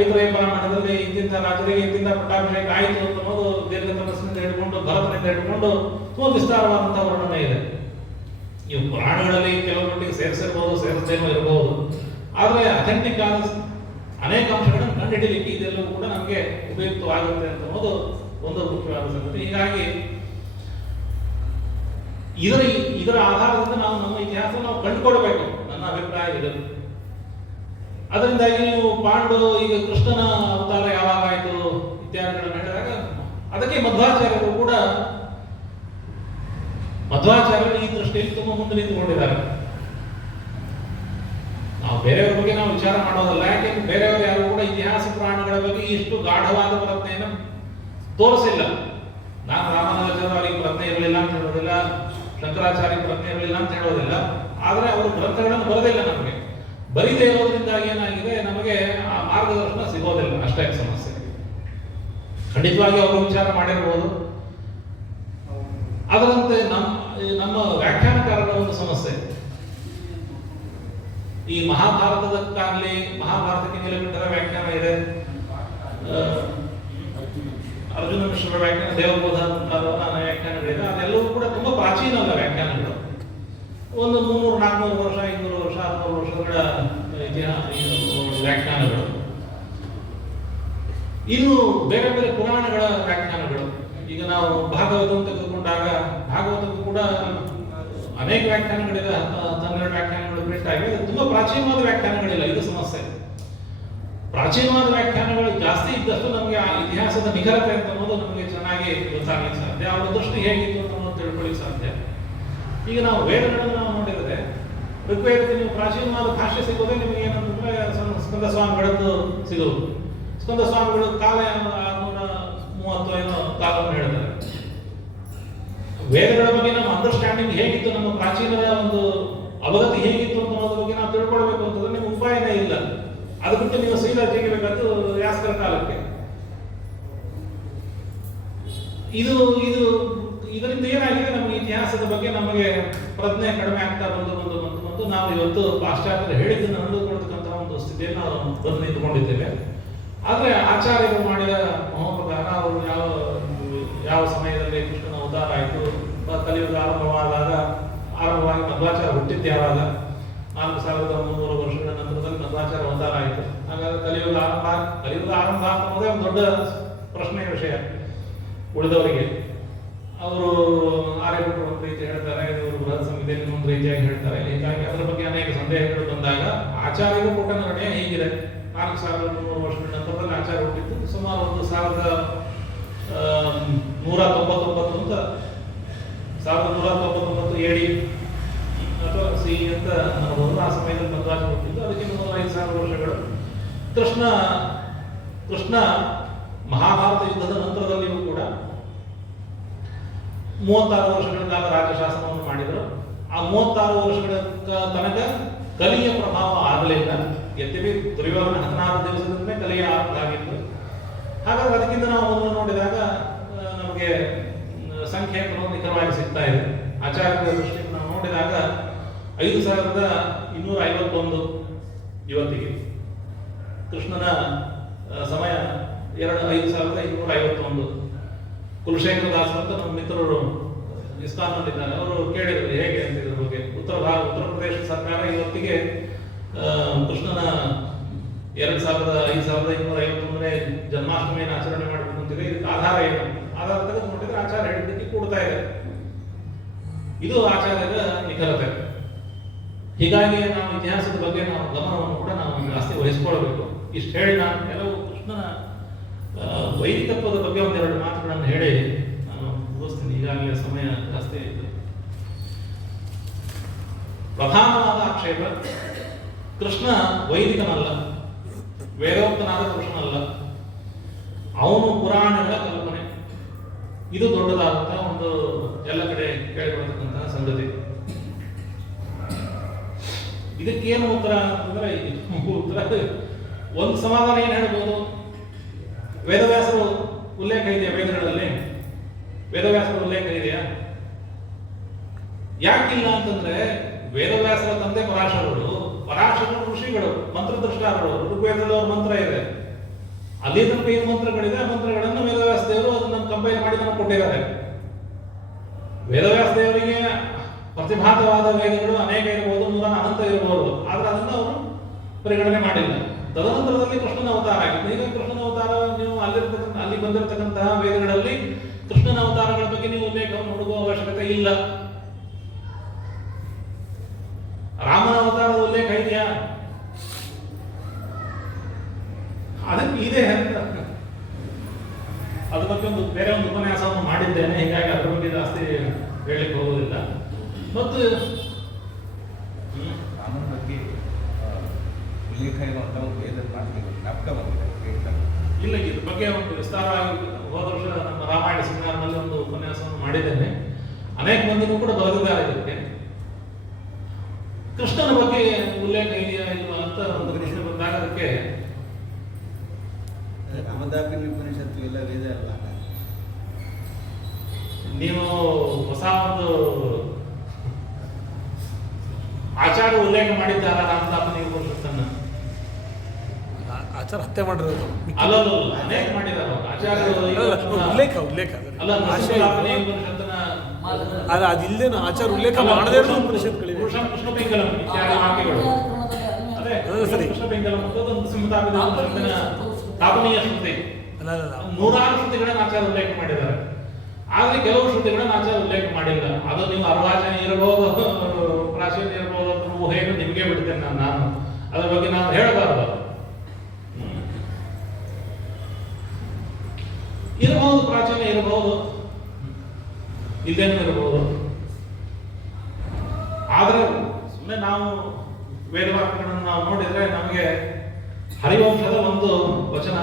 ಐತರೇಯ ಬ್ರಾಹ್ಮಣದಲ್ಲಿ ಇಂತಿಂಥ ರಾಜರಿಗೆ ಇಂತಿಂಥ ಪಟ್ಟಾಭಿಷೇಕ ಆಯಿತು ಅಂತ ಅನ್ನೋದು ದೀರ್ಘ ತಪಸ್ಸಿನಿಂದ ಹಿಡ್ಕೊಂಡು ಭರತನಿಂದ ಹಿಡ್ಕೊಂಡು ತುಂಬ ವಿಸ್ತಾರವಾದಂತಹ ವರ್ಣನೆ ಇದೆ. ಇವು ಪುರಾಣಗಳಲ್ಲಿ ಕೆಲವು ಮಟ್ಟಿಗೆ ಸೇರಿಸಿರ್ಬೋದು, ಸೇರಿಸದೇನೋ ಇರಬಹುದು. ಆದರೆ ಅಥೆಂಟಿಕ್ ಆದ ಅನೇಕ ಅಂಶಗಳನ್ನು ಕಂಡುಹಿಡಿಯಲಿಕ್ಕೆ ಇದೆಲ್ಲವೂ ಕೂಡ ನಮಗೆ ಉಪಯುಕ್ತವಾಗುತ್ತೆ ಅಂತ ಅನ್ನೋದು ಒಂದು ಮುಖ್ಯವಾದ ಸಂಗತಿ. ಹೀಗಾಗಿ ಇದರ ಆಧಾರದಿಂದ ನಾವು ನಮ್ಮ ಇತಿಹಾಸ ನಾವು ಕಂಡುಕೊಳ್ಬೇಕು, ನನ್ನ ಅಭಿಪ್ರಾಯ ಇದು. ಅದರಿಂದಾಗಿ ನೀವು ಈಗ ಕೃಷ್ಣನ ಅವತಾರ ಯಾವಾಗ ಆಯಿತು ಇತ್ಯಾದಿಗಳನ್ನು ಹೇಳಿದಾಗ ಅದಕ್ಕೆ ಮಧ್ವಾಚಾರ್ಯರು ಈ ದೃಷ್ಟಿಯಲ್ಲಿ ತುಂಬ ಮುಂದೆ ನಿಂತುಕೊಂಡಿದ್ದಾರೆ. ನಾವು ಬೇರೆಯವರ ಬಗ್ಗೆ ನಾವು ವಿಚಾರ ಮಾಡೋದಲ್ಲ. ಯಾಕೆಂದ್ರೆ ಬೇರೆಯವರು ಯಾರು ಕೂಡ ಇತಿಹಾಸ ಪುರಾಣಗಳ ಬಗ್ಗೆ ಇಷ್ಟು ಗಾಢವಾದ ಪ್ರಜ್ಞೆಯನ್ನು ತೋರಿಸಿಲ್ಲ. ನಾನು ರಾಮಾನುಜಾಚಾರ್ಯ ಅವರಿಗೆ ಪ್ರಜ್ಞೆ ಇರಲಿಲ್ಲ ಅಂತ ಹೇಳೋದಿಲ್ಲ, ಶಂಕರಾಚಾರ್ಯ ಪ್ರಜ್ಞೆ ಇರಲಿಲ್ಲ ಅಂತ ಹೇಳೋದಿಲ್ಲ. ಆದರೆ ಅವರು ಗ್ರಂಥಗಳನ್ನು ಬರೆದಿಲ್ಲ. ನಮಗೆ ಬರೀದೇ ಇರೋದ್ರಿಂದಾಗಿ ಏನಾಗಿದೆ, ನಮಗೆ ಆ ಮಾರ್ಗದರ್ಶನ ಸಿಗೋದಿಲ್ಲ. ಅಷ್ಟೇ ಸಮಸ್ಯೆ. ಖಂಡಿತವಾಗಿ ಅವರು ವಿಚಾರ ಮಾಡಿರ್ಬೋದು. ಅದರಂತೆ ನಮ್ಮ ವ್ಯಾಖ್ಯಾನಕಾರರ ಒಂದು ಸಮಸ್ಯೆ. ಈ ಮಹಾಭಾರತದಕ್ಕಾಗಲಿ, ಮಹಾಭಾರತಕ್ಕೆ ನಿಲುಗಟ್ಟರ ವ್ಯಾಖ್ಯಾನ ಇದೆ, ಅರ್ಜುನ ಮಿಶ್ರ ವ್ಯಾಖ್ಯಾನ, ದೇವಬೋಧ ಮುಂತಾದವರ ವ್ಯಾಖ್ಯಾನಗಳಿದೆ. ಅದೆಲ್ಲವೂ ಕೂಡ ತುಂಬಾ ಪ್ರಾಚೀನವಾದ ವ್ಯಾಖ್ಯಾನಗಳು. ಒಂದು 300-400 ವರ್ಷ, 500 ವರ್ಷ, 600 ವರ್ಷಗಳ ವ್ಯಾಖ್ಯಾನಗಳು. ಇನ್ನು ಬೇರೆ ಬೇರೆ ಪುರಾಣಗಳ ವ್ಯಾಖ್ಯಾನಗಳು. ಈಗ ನಾವು ಭಾಗವತವನ್ನು ತೆಗೆದುಕೊಂಡಾಗ ಭಾಗವತಕ್ಕೂ ಕೂಡ ಅನೇಕ ವ್ಯಾಖ್ಯಾನಗಳಿದೆ. 12 ವ್ಯಾಖ್ಯಾನಗಳು ಪ್ರಿಂಟ್ ಆಗಿದೆ. ತುಂಬಾ ಪ್ರಾಚೀನವಾದ ವ್ಯಾಖ್ಯಾನಗಳಿಲ್ಲ. ಇದು ಸಮಸ್ಯೆ. ಪ್ರಾಚೀನವಾದ ವ್ಯಾಖ್ಯಾನಗಳು ಜಾಸ್ತಿ ಇದ್ದಷ್ಟು ನಮಗೆ ಆ ಇತಿಹಾಸದ ನಿಖರತೆ ಅಂತ ಅನ್ನೋದು ನಮಗೆ ಚೆನ್ನಾಗಿ ಗೊತ್ತಾಗಲಿಕ್ಕೆ ಸಾಧ್ಯ. ಅವರ ದೃಷ್ಟಿ ಹೇಗಿತ್ತು ಅಂತ ಅನ್ನೋದು ತಿಳ್ಕೊಳ್ಳಿಕ್ಕೆ ಸಾಧ್ಯ. ಈಗ ನಾವು ವೇದಗಳನ್ನು ನಾವು ನೋಡಿದರೆ ಋಗ್ವೇದಕ್ಕೆ ನೀವು ಪ್ರಾಚೀನವಾದ ಭಾಷೆ ಸಿಗೋದೇ ನಿಮಗೆ ಏನಂತಂದ್ರೆ ಸ್ಕಂದ ಸ್ವಾಮಿಗಳದ್ದು ಸಿಗೋದು. ಸ್ಕಂದ ಸ್ವಾಮಿಗಳು ಕಾಲ 630 ಏನೋ ಕಾಲವನ್ನು ಹೇಳ್ತಾರೆ. ವೇದಗಳ ಬಗ್ಗೆ ನಮ್ಮ ಅಂಡರ್ಸ್ಟ್ಯಾಂಡಿಂಗ್ ಹೇಗಿತ್ತು, ನಮ್ಮ ಪ್ರಾಚೀನರ ಒಂದು ಅವಗತಿ ಹೇಗಿತ್ತು ಅಂತ ಅನ್ನೋದ್ರ ಬಗ್ಗೆ ನಾವು ತಿಳ್ಕೊಳ್ಬೇಕು ಅಂತಂದ್ರೆ ನಿಮ್ಗೆ ಉಪಾಯನೇ ಇಲ್ಲ. ಅದು ಬಿಟ್ಟು ನೀವು ಸೀದಾ ಜಿಗಿಬೇಕಂತ ಯಾಸ್ಕರ ಕಾಲಕ್ಕೆ. ಇದು ಇದು ಇದರಿಂದ ಏನಾಗಿದೆ, ನಮ್ಮ ಇತಿಹಾಸದ ಬಗ್ಗೆ ನಮಗೆ ಪ್ರಜ್ಞೆ ಕಡಿಮೆ ಆಗ್ತಾ ಬಂದು ನಾವು ಇವತ್ತು ಪಾಶ್ಚಾತ್ಯರು ಹೇಳಿದ್ದನ್ನು ಅಂದುಕೊಳ್ತಕ್ಕಂಥ ಒಂದು ಸ್ಥಿತಿಯನ್ನು ನಾವು ಬಂದು ನಿಂತುಕೊಂಡಿದ್ದೇವೆ. ಆದರೆ ಆಚಾರ್ಯರು ಮಾಡಿದ ಮಹೋಪಕಾರ, ಅವರು ಯಾವ ಸಮಯದಲ್ಲಿ ಕೃಷ್ಣನ ಅವತಾರ ಆಯಿತು, ಕಲಿಯುಗ ಆರಂಭವಾಗಿ ಮಧ್ವಾಚಾರ ಹುಟ್ಟಿದ್ದು ಯಾವಾಗ, 4300 ವರ್ಷಗಳ ನಂತರದಲ್ಲಿ ಮಧ್ವಾಚಾರ ಅವತಾರ ಆಯಿತು. ಹಾಗಾದ್ರೆ ಕಲಿಯುಗ ಆರಂಭ ಅನ್ನೋದೇ ಒಂದು ದೊಡ್ಡ ಪ್ರಶ್ನೆಯ ವಿಷಯ ಉಳಿದವರಿಗೆ. ಅವರು ಆರ್ಯಭಟರು ಒಂದು ರೀತಿ ಹೇಳ್ತಾರೆ, ಇವರು ಬೃಹತ್ ಸಂಹಿತೆಯಲ್ಲಿ ಒಂದು ರೀತಿಯಾಗಿ ಹೇಳ್ತಾರೆ. ಹೀಗಾಗಿ ಅದರ ಬಗ್ಗೆ ಅನೇಕ ಸಂದೇಹಗಳು ಬಂದಾಗ ಆಚಾರ್ಯರು ಕೊಟ್ಟ ನಿರ್ಣಯ ಹೀಗಿದೆ. 4300 ವರ್ಷಗಳ ನಂತರದಲ್ಲಿ ಆಚಾರ್ಯ ಹುಟ್ಟಿದ್ದು ಸುಮಾರು 1199 ಅಂತ 1199 AD ಅಥವಾ CE ಅಂತ ಅನ್ನಬಹುದು. ಆ ಸಮಯದಲ್ಲಿ ಮಧ್ವಾಚಾರ್ಯ ಹುಟ್ಟಿದ್ದು. ಅದಕ್ಕೆ 5000 ವರ್ಷಗಳು. ಕೃಷ್ಣ ಮಹಾಭಾರತ ಯುದ್ಧದ ನಂತರದಲ್ಲಿಯೂ ಕೂಡ 36 ವರ್ಷಗಳ ಕಾಲ ರಾಜಶಾಸನವನ್ನು ಮಾಡಿದರು. ಆ 36 ವರ್ಷಗಳ ತನಕ ಕಲಿಯ ಪ್ರಭಾವ ಆಗಲಿಲ್ಲ. ಯದ್ಯಪಿ ದುರ್ಯೋಧನ 16 ದಿವಸದಿಂದ ಕಲಿಯ ಆರಂಭ ಆಗಿತ್ತು. ಹಾಗಾದ್ರೆ ಅದಕ್ಕಿಂತ ನಾವು ಒಂದು ನೋಡಿದಾಗ ನಮಗೆ ಸಂಖ್ಯೆ ನಿಖರವಾಗಿ ಸಿಗ್ತಾ ಇದೆ. ಆಚಾರ್ಯರ ದೃಷ್ಟಿಯಿಂದ ನಾವು ನೋಡಿದಾಗ 5251 ಇವತ್ತಿಗೆ. ಕೃಷ್ಣನ ಸಮಯ 5251. ಕುಲಶೇಖರ ದಾಸ್ ಅಂತ ನಮ್ಮ ಮಿತ್ರರು ಇಸ್ಕಾನ್ನಲ್ಲಿದ್ದಾರೆ. ಅವರು ಕೇಳಿದ್ರು ಹೇಗೆ ಅಂತ ಇದ್ರ ಬಗ್ಗೆ. ಉತ್ತರ ಪ್ರದೇಶ ಸರ್ಕಾರ ಇವತ್ತಿಗೆ ಕೃಷ್ಣನ 5251ನೇ ಜನ್ಮಾಷ್ಟಮಿಯನ್ನು ಆಚರಣೆ ಮಾಡಬೇಕು ಅಂತಿದೆ. ಇದಕ್ಕೆ ಆಧಾರ ಏನು? ಆಧಾರ ತೆಗೆದು ನೋಡಿದ್ರೆ ಆಚಾರ್ಯ ಹೇಳಿದ್ದಕ್ಕೆ ಕೂಡ್ತಾ ಇದೆ. ಇದು ಆಚಾರ್ಯರ ನಿಖರತೆ. ಹೀಗಾಗಿ ನಾವು ಇತಿಹಾಸದ ಬಗ್ಗೆ ನಾವು ಗಮನವನ್ನು ಕೂಡ ನಾವು ಜಾಸ್ತಿ ವಹಿಸ್ಕೊಳ್ಬೇಕು. ಇಷ್ಟು ಹೇಳಿ ನಾನು ಕೆಲವು ಕೃಷ್ಣನ ವೈದಿಕತ್ವದ ಬಗ್ಗೆ ಒಂದೆರಡು ಮಾತುಗಳನ್ನು ಹೇಳಿ ನಾನು ಮುಗಿಸ್ತೀನಿ. ಈಗಾಗಲೇ ಸಮಯ ಜಾಸ್ತಿ ಆಯಿತು. ಪ್ರಧಾನವಾದ ಆಕ್ಷೇಪ, ಕೃಷ್ಣ ವೈದಿಕನಲ್ಲ, ವೇದೋಕ್ತನಾದ ಕೃಷ್ಣನಲ್ಲ, ಅವನು ಪುರಾಣಗಳ ಕಲ್ಪನೆ. ಇದು ದೊಡ್ಡದಾದಂತಹ ಒಂದು ಎಲ್ಲ ಕಡೆ ಕೇಳಿಕೊಳ್ಳತಕ್ಕಂತಹ ಸಂಗತಿ. ಇದಕ್ಕೇನು ಉತ್ತರ ಅಂತಂದ್ರೆ, ಉತ್ತರ ಒಂದು ಸಮಾಧಾನ ಏನು ಹೇಳ್ಬೋದು, ವೇದವ್ಯಾಸರು ಉಲ್ಲೇಖ ಇದೆಯಾ ವೇದಗಳಲ್ಲಿ? ವೇದವ್ಯಾಸರ ಉಲ್ಲೇಖ ಇದೆಯಾ? ಯಾಕಿಲ್ಲ ಅಂತಂದ್ರೆ, ವೇದವ್ಯಾಸರ ತಂದೆ ಪರಾಶರರು ಋಷಿಗಳು, ಮಂತ್ರದೃಷ್ಟಾರರು. ಋಗ್ವೇದದಲ್ಲಿ ಅವ್ರ ಮಂತ್ರ ಇದೆ, ಅಲ್ಲಿ ತನಕ ಏನು ಮಂತ್ರಗಳಿದೆ ಆ ಮಂತ್ರಗಳನ್ನು ವೇದವ್ಯಾಸ ದೇವರು ಅದನ್ನ ಕಂಪೈಲ್ ಮಾಡಿ ನಮಗೆ ಕೊಟ್ಟಿದ್ದಾರೆ. ವೇದವ್ಯಾಸ ದೇವರಿಗೆ ಪ್ರತಿಭಾತವಾದ ವೇದಗಳು ಅನೇಕ ಇರಬಹುದು, 100 ಅನಂತ ಇರಬಹುದು, ಆದ್ರೆ ಅದನ್ನು ಅವರು ಪರಿಗಣನೆ ಮಾಡಿಲ್ಲ. ತದನಂತರದಲ್ಲಿ ಕೃಷ್ಣನ ಅವತಾರ ಆಗಿತ್ತು. ಈಗ ಕೃಷ್ಣನ ಅವತಾರ ನೀವು ಅಲ್ಲಿ ಬಂದಿರತಕ್ಕಂತಹ ವೇದಗಳಲ್ಲಿ ಕೃಷ್ಣನ ಅವತಾರಗಳ ಬಗ್ಗೆ ನೀವು ಉಲ್ಲೇಖವನ್ನು ಹುಡುಕುವ ಅವಶ್ಯಕತೆ ಇಲ್ಲ. ರಾಮನ ಅವತಾರದ ಉಲ್ಲೇಖ ಇದೆಯಾ? ಅದಕ್ಕೆ ಇದೆ ಅಂತ ಅದ್ರ ಬಗ್ಗೆ ಬೇರೆ ಒಂದು ಉಪನ್ಯಾಸವನ್ನು ಮಾಡಿದ್ದೇನೆ. ಹೀಗಾಗಿ ಅದ್ರ ಬಗ್ಗೆ ಜಾಸ್ತಿ ಹೇಳಲಿಕ್ಕೆ ಹೋಗುವುದಿಲ್ಲ. ಮತ್ತು ರಾಮನ ಬಗ್ಗೆ ಉಲ್ಲೇಖ ಇರುವಂತ ಒಂದು ವೇದದ ಮಾತಿಗೆ ಜ್ಞಾಪಕ ಬಂದಿದೆ. ಇಲ್ಲ, ಇದ್ರ ಬಗ್ಗೆ ಒಂದು ವಿಸ್ತಾರವಾಗಿ ಹೋದ ವರ್ಷ ನಮ್ಮ ರಾಮಾಯಣ ಸೆಮಿನಾರ್ನಲ್ಲಿ ಒಂದು ಉಪನ್ಯಾಸವನ್ನು ಮಾಡಿದ್ದೇನೆ. ಅನೇಕ ಮಂದಿನೂ ಕೂಡ ಬರೆದಿದ್ದಾರೆ ಇದಕ್ಕೆ. ಕೃಷ್ಣನ ಬಗ್ಗೆ ಉಲ್ಲೇಖ ಇದೆಯಾ ಇಲ್ವಾ ಅಂತ ಒಂದು ಪ್ರಶ್ನೆ ಬಂದಾಗ ಅದಕ್ಕೆ ರಾಮದಾಪಿನಿ ಉಪನಿಷತ್ತು ಎಲ್ಲ ವೇದ ಅಲ್ಲ. ನೀವು ಹೊಸ ಒಂದು ಆಚಾರ ಉಲ್ಲೇಖ ಮಾಡಿದ್ದಾರ ರಾಮದಾಪಿನಿ ಉಪನಿಷತ್ತನ್ನ? ಆಚಾರ ಹತ್ಯೆ ಮಾಡಿರೋದು ಅಲ್ಲ, ಅನೇಕ ಮಾಡಿದ್ದಾರೆ ಆಚಾರ್ಯರು. ಉಲ್ಲೇಖ ಅಲ್ಲ, ರಾಮದಾಪಿನಿ ಉಪನಿಷತ್ತನ್ನ ಅಲ್ಲ, ಅದಿಲ್ಲದೇನು ಆಚಾರ ಉಲ್ಲೇಖ ಮಾಡದೇ ಇರೋ ಉಪನಿಷತ್ಗಳಿವೆ. ಕೃಷ್ಣ ಪಿಂಗಲಂ ಇತ್ಯಾದಿ ವಾಕ್ಯಗಳು. ಅದೇ ಸರಿ. ಕೃಷ್ಣ ಪಿಂಗಲಂ ಅಂತ ಒಂದು ಸಂಹಿತಾಪಿದ ಉಪನಿಷತ್ತಿನ ತಾಪನೀಯ ಶ್ರುತಿ. ಅಲ್ಲ 106 ಶ್ರುತಿಗಳನ್ನು ಆಚಾರ ಉಲ್ಲೇಖ ಮಾಡಿದ್ದಾರೆ. ಆದ್ರೆ ಕೆಲವು ಶ್ರುತಿಗಳನ್ನ ಆಚಾರ ಉಲ್ಲೇಖ ಮಾಡಿಲ್ಲ. ಅದು ನೀವು ಅರ್ವಾಚನ ಇರಬಹುದು, ಪ್ರಾಚೀನ ಇರಬಹುದು ಅಂತ ಊಹೆಯನ್ನು ನಿಮಗೆ ಬಿಡ್ತೇನೆ ನಾನು. ಅದ್ರ ಬಗ್ಗೆ ನಾನು ಹೇಳಬಾರದು. ಇರಬಹುದು, ಪ್ರಾಚೀನ ಇರಬಹುದು, ಇಲ್ಲೇನೂ ಇರಬಹುದು. ನಾವು ವೇದವಾಕ್ಯಗಳನ್ನು ನಾವು ನೋಡಿದ್ರೆ ನಮಗೆ ಹರಿವಂಶದ ಒಂದು ವಚನ,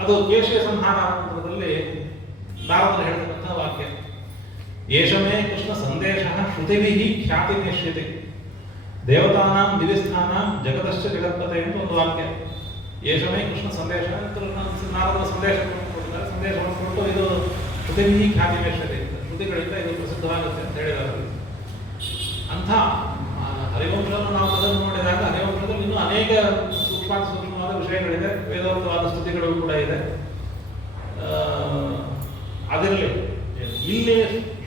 ಅದು ಕೇಶಿಯ ಸಂಹಾರ ಮಂತ್ರದಲ್ಲಿ ನಾರದರು ಹೇಳ್ತಕ್ಕಂಥ ವಾಕ್ಯ. ಏಷಮೇ ಕೃಷ್ಣ ಸಂದೇಶ ಶ್ರುತಿಭಿ ಖ್ಯಾತಿ ನಿಶ್ಚಿತಿ ದೇವತಾನಾಂ ದಿವ್ಯಸ್ಥಾನಾಂ ಜಗದಶ್ಚ ಜಗತ್ಪತೆ ಅಂತ ಒಂದು ವಾಕ್ಯ. ಏಷಮೇ ಕೃಷ್ಣ ಸಂದೇಶ, ನಾರದರ ಸಂದೇಶವನ್ನು ಕೊಟ್ಟು ಇದು ಶ್ರುತಿಭಿ ಖ್ಯಾತಿ ನಿಶ್ಚಿತಿ, ಶ್ರುತಿಗಳಿಂದ ಇದು ಪ್ರಸಿದ್ಧವಾಗುತ್ತೆ ಅಂತ ಹೇಳಿದ್ದಾರೆ. ಅಂಥ ಹರಿವಂಶವನ್ನು ನಾವು ಅದನ್ನು ನೋಡಿದಾಗ ಹರಿವಂಶದಲ್ಲಿ ಇನ್ನೂ ಅನೇಕ ಸೂಕ್ಷ್ಮವಾದ ವಿಷಯಗಳಿದೆ, ವೇದೋಕ್ತವಾದ ಸ್ತುತಿಗಳು ಕೂಡ ಇದೆ. ಅದರಲ್ಲಿ ಇಲ್ಲಿ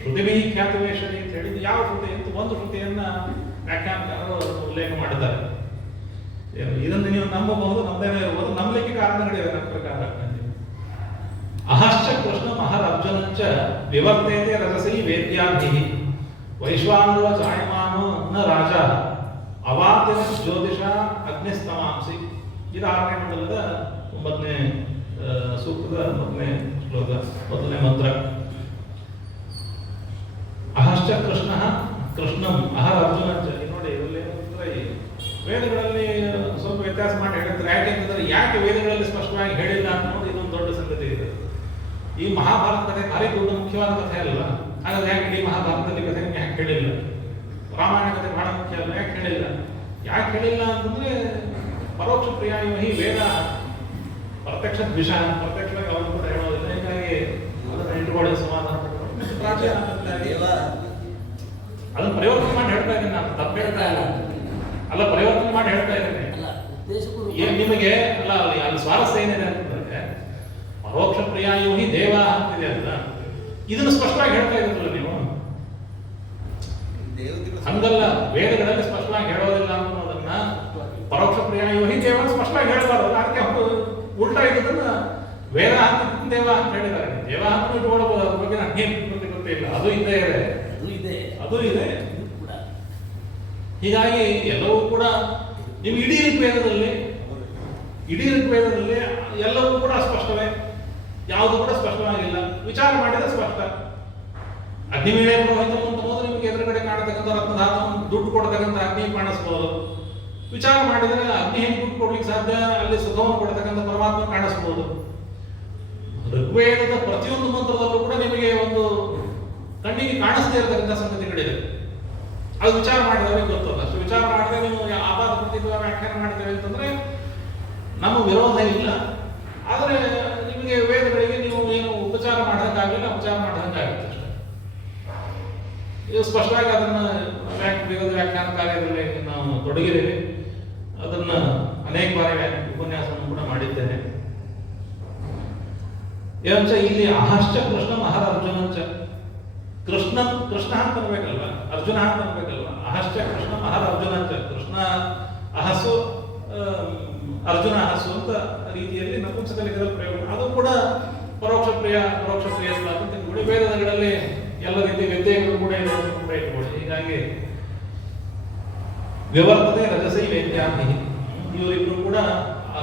ಶ್ರುತಿಭಿ ಖ್ಯಾತಿವೇಶನಿ ಅಂತ ಹೇಳಿದ್ದು ಯಾವ ಶ್ರುತಿ ಅಂತ ಒಂದು ಶ್ರುತಿಯನ್ನ ವ್ಯಾಖ್ಯಾನಕಾರರು ಉಲ್ಲೇಖ ಮಾಡಿದ್ದಾರೆ. ಇದನ್ನು ನೀವು ನಂಬಬಹುದು, ನಂಬದೇನೆ ಇರಬಹುದು, ನಂಬಲಿಕ್ಕೆ ಕಾರಣಗಳಿವೆ ನನ್ನ ಪ್ರಕಾರ. ಅಹಶ್ಚ ಕೃಷ್ಣ ಮಹರರ್ಜುನಂಚ ವಿವರ್ತೇತೆ ರಜಸಿ ವೇದ್ಯಾಭಿ ವೈಶ್ವಾನರೋ ಜಾಯಮಾನೋ ನ ರಾಜ ಅವಾರ್ತಿನ ಜ್ಯೋತಿಷ ಅಗ್ನಿಸ್ತಮಾಂಸಿ. ಇದು 6ನೇ ಮಂಡಲದ 9ನೇ ಸೂಕ್ತದ 9ನೇ ಶ್ಲೋಕ, 1ನೇ ಮಂತ್ರ. ಅಹಶ್ಚ ಕೃಷ್ಣ ಕೃಷ್ಣಂ ಅಹರ ಅರ್ಜುನಂಚ. ನೋಡಿ ಇದರಲ್ಲಿ ಏನಂದ್ರೆ ವೇದಗಳಲ್ಲಿ ಸ್ವಲ್ಪ ವ್ಯತ್ಯಾಸ ಮಾಡಿ ಹೇಳಿದ್ರೆ, ಯಾಕೆಂತಂದ್ರೆ ಯಾಕೆ ವೇದಗಳಲ್ಲಿ ಸ್ಪಷ್ಟವಾಗಿ ಹೇಳಿಲ್ಲ ಅನ್ನೋದು ಇದೊಂದು ದೊಡ್ಡ ಸಂಗತಿ ಇದೆ. ಈ ಮಹಾಭಾರತ ಕಥೆ ಭಾರಿ ದೊಡ್ಡ ಮುಖ್ಯವಾದ ಕಥೆ ಅಲ್ಲ, ಹಾಗಾದ್ರೆ ಯಾಕೆ ಇಡೀ ಮಹಾಭಾರತದಲ್ಲಿ ಕಥೆ ಯಾಕೆ ಹೇಳಿಲ್ಲ? ರಾಮಾಯಣ ಕಥೆ ಬಹಳ ಮುಖ್ಯ ಅಲ್ಲ, ಯಾಕೆ ಹೇಳಿಲ್ಲ? ಯಾಕೆ ಹೇಳಿಲ್ಲ ಅಂತಂದ್ರೆ ಪರೋಕ್ಷ ಪ್ರಿಯಾಯಿ ವೇದ ಪ್ರತ್ಯಕ್ಷ ವಿಷಯ, ಪ್ರತ್ಯಕ್ಷವಾಗಿ ಅವರು ಕೂಡ ಹೇಳೋದಿಲ್ಲ. ಹೀಗಾಗಿ ಅದನ್ನು ಇಟ್ಟುಕೊಳ್ಳಿ ಸಮಾಧಾನ ಅದನ್ನು ಪರಿವರ್ತನೆ ಮಾಡಿ ಹೇಳ್ತಾ ಇದ್ದೀನಿ ನಾನು, ತಪ್ಪು ಹೇಳ್ತಾ ಇಲ್ಲ. ಅಲ್ಲ, ಪರಿವರ್ತನೆ ಮಾಡಿ ಹೇಳ್ತಾ ಇದ್ದೀನಿ. ನಿಮಗೆ ಅಲ್ಲ ಅಲ್ಲಿ ಸ್ವಾರಸ್ಯ ಏನಿದೆ ಅಂತಂದ್ರೆ ಪರೋಕ್ಷ ಪ್ರಿಯಾಯೋಹಿ ದೇವ ಅಂತಿದೆ ಅಲ್ಲ, ಇದನ್ನು ಸ್ಪಷ್ಟವಾಗಿ ಹೇಳ್ತಾ ಇದ್ರಲ್ಲ ನೀವು. ಹಂಗಲ್ಲ, ವೇದಗಳಲ್ಲಿ ಸ್ಪಷ್ಟವಾಗಿ ಹೇಳೋದಿಲ್ಲ ಅನ್ನೋದನ್ನ ಪರೋಕ್ಷ ಪ್ರಿಯಾಯೋಹಿ ದೇವ ಸ್ಪಷ್ಟವಾಗಿ ಹೇಳಬಾರ್ದು. ಅದಕ್ಕೆ ಉಲ್ಟಾ ಇದ್ದದನ್ನ ವೇದ ಅಂತ ದೇವ ಅಂತ ಹೇಳಿದ್ದಾರೆ. ದೇವ ಅಂತ ಇಟ್ಕೊಳ್ಬಹುದು, ಅದ್ರ ಬಗ್ಗೆ ನನಗೇನು ಗೊತ್ತಿಲ್ಲ. ಅದು ಇದ್ದೇ ಇದೆ, ಅದು ಇದೆ. ಹೀಗಾಗಿ ಎಲ್ಲವೂ ಕೂಡ ನಿಮ್ಗೆ ಇಡೀ ಋಗ್ವೇದದಲ್ಲಿ ಎಲ್ಲವೂ ಕೂಡ ಸ್ಪಷ್ಟವೇ, ಯಾವುದು ಕೂಡ ಸ್ಪಷ್ಟವಾಗಿಲ್ಲ. ವಿಚಾರ ಮಾಡಿದ್ರೆ ಸ್ಪಷ್ಟ. ಅಗ್ನಿವೀಣೆ ಪುರೋಹಿತ ಅಂತ ಹೋದ್ರೆ ನಿಮ್ಗೆ ಎದುರುಗಡೆ ಕಾಣತಕ್ಕಂಥ ರತ್ನಧಾತವನ್ನು ದುಡ್ಡು ಕೊಡ್ತಕ್ಕಂಥ ಅಗ್ನಿ ಕಾಣಿಸ್ಬೋದು. ವಿಚಾರ ಮಾಡಿದ್ರೆ ಅಗ್ನಿ ಹೆಂಗೆ ದುಡ್ಡು ಕೊಡ್ಲಿಕ್ಕೆ ಸಾಧ್ಯ, ಅಲ್ಲಿ ಸುಖವನ್ನು ಕೊಡ್ತಕ್ಕಂಥ ಪರಮಾತ್ಮ ಕಾಣಿಸ್ಬೋದು. ಋಗ್ವೇದದ ಪ್ರತಿಯೊಂದು ಮಂತ್ರದಲ್ಲೂ ಕೂಡ ನಿಮಗೆ ಒಂದು ಕಣ್ಣಿಗೆ ಕಾಣಿಸ್ತಾ ಇರತಕ್ಕಂಥ ಸಂಗತಿಗಳಿದೆ. ಅದು ವಿಚಾರ ಮಾಡಿದಾಗ ಗೊತ್ತಲ್ಲ. ಅಷ್ಟು ವಿಚಾರ ಮಾಡಿದ್ರೆ ನೀವು ಆಪಾದ ಪ್ರತಿಭಾ ವ್ಯಾಖ್ಯಾನ ಮಾಡ್ತೇವೆ ಅಂತಂದ್ರೆ ನಮ್ಮ ವಿರೋಧ ಇಲ್ಲ. ಆದರೆ ನಿಮಗೆ ವೇದಗಳಿಗೆ ನೀವು ಏನು ಉಪಚಾರ ಮಾಡೋಕ್ಕಾಗಲಿಲ್ಲ, ಉಪಚಾರ ಮಾಡೋಕ್ಕಾಗುತ್ತೆ ಅಷ್ಟೇ. ಇದು ಸ್ಪಷ್ಟವಾಗಿ ಅದನ್ನ ವ್ಯಾಖ್ಯಾನ ಕಾರ್ಯದಲ್ಲಿ ನಾವು ತೊಡಗಿದ್ದೇವೆ. ಅದನ್ನ ಅನೇಕ ಬಾರಿ ಉಪನ್ಯಾಸವನ್ನು ಕೂಡ ಮಾಡಿದ್ದೇನೆ. ಏನಂತ ಇಲ್ಲಿ ಅಹಶ್ಚ ಕೃಷ್ಣ ಮಹರ ಅರ್ಜುನಂಚ, ಕೃಷ್ಣ ಅಂತ ಅನ್ಬೇಕಲ್ವ, ಅರ್ಜುನ ಅಂತ ಅನ್ಬೇಕಲ್ವ. ಅಹಶ್ಚ ಕೃಷ್ಣ ಮಹರ ಅರ್ಜುನಂಚ, ಕೃಷ್ಣ ಅಹಸ್ಸು ಅರ್ಜುನ ಅಹಸ್ಸು ಅಂತ ರೀತಿಯಲ್ಲಿ ನಪುಂಸಕಲಿಂಗದ ಪ್ರಯೋಗ. ಅದು ಕೂಡ ಪರೋಕ್ಷ ಪ್ರಿಯ ಅಂತ ಕೂಡ ವೇದಗಳಲ್ಲಿ ಎಲ್ಲ ರೀತಿಯ ವ್ಯತ್ಯಯಗಳು ಕೂಡ ಇದೆ ಅಂತ ಕೂಡ ಇಟ್ಕೊಳ್ಳಿ. ಹೀಗಾಗಿ ವಿವರ್ತತೆ ರಜಸೈ ವೇದ್ಯಾಭಿ, ಇವರಿಬ್ರು ಕೂಡ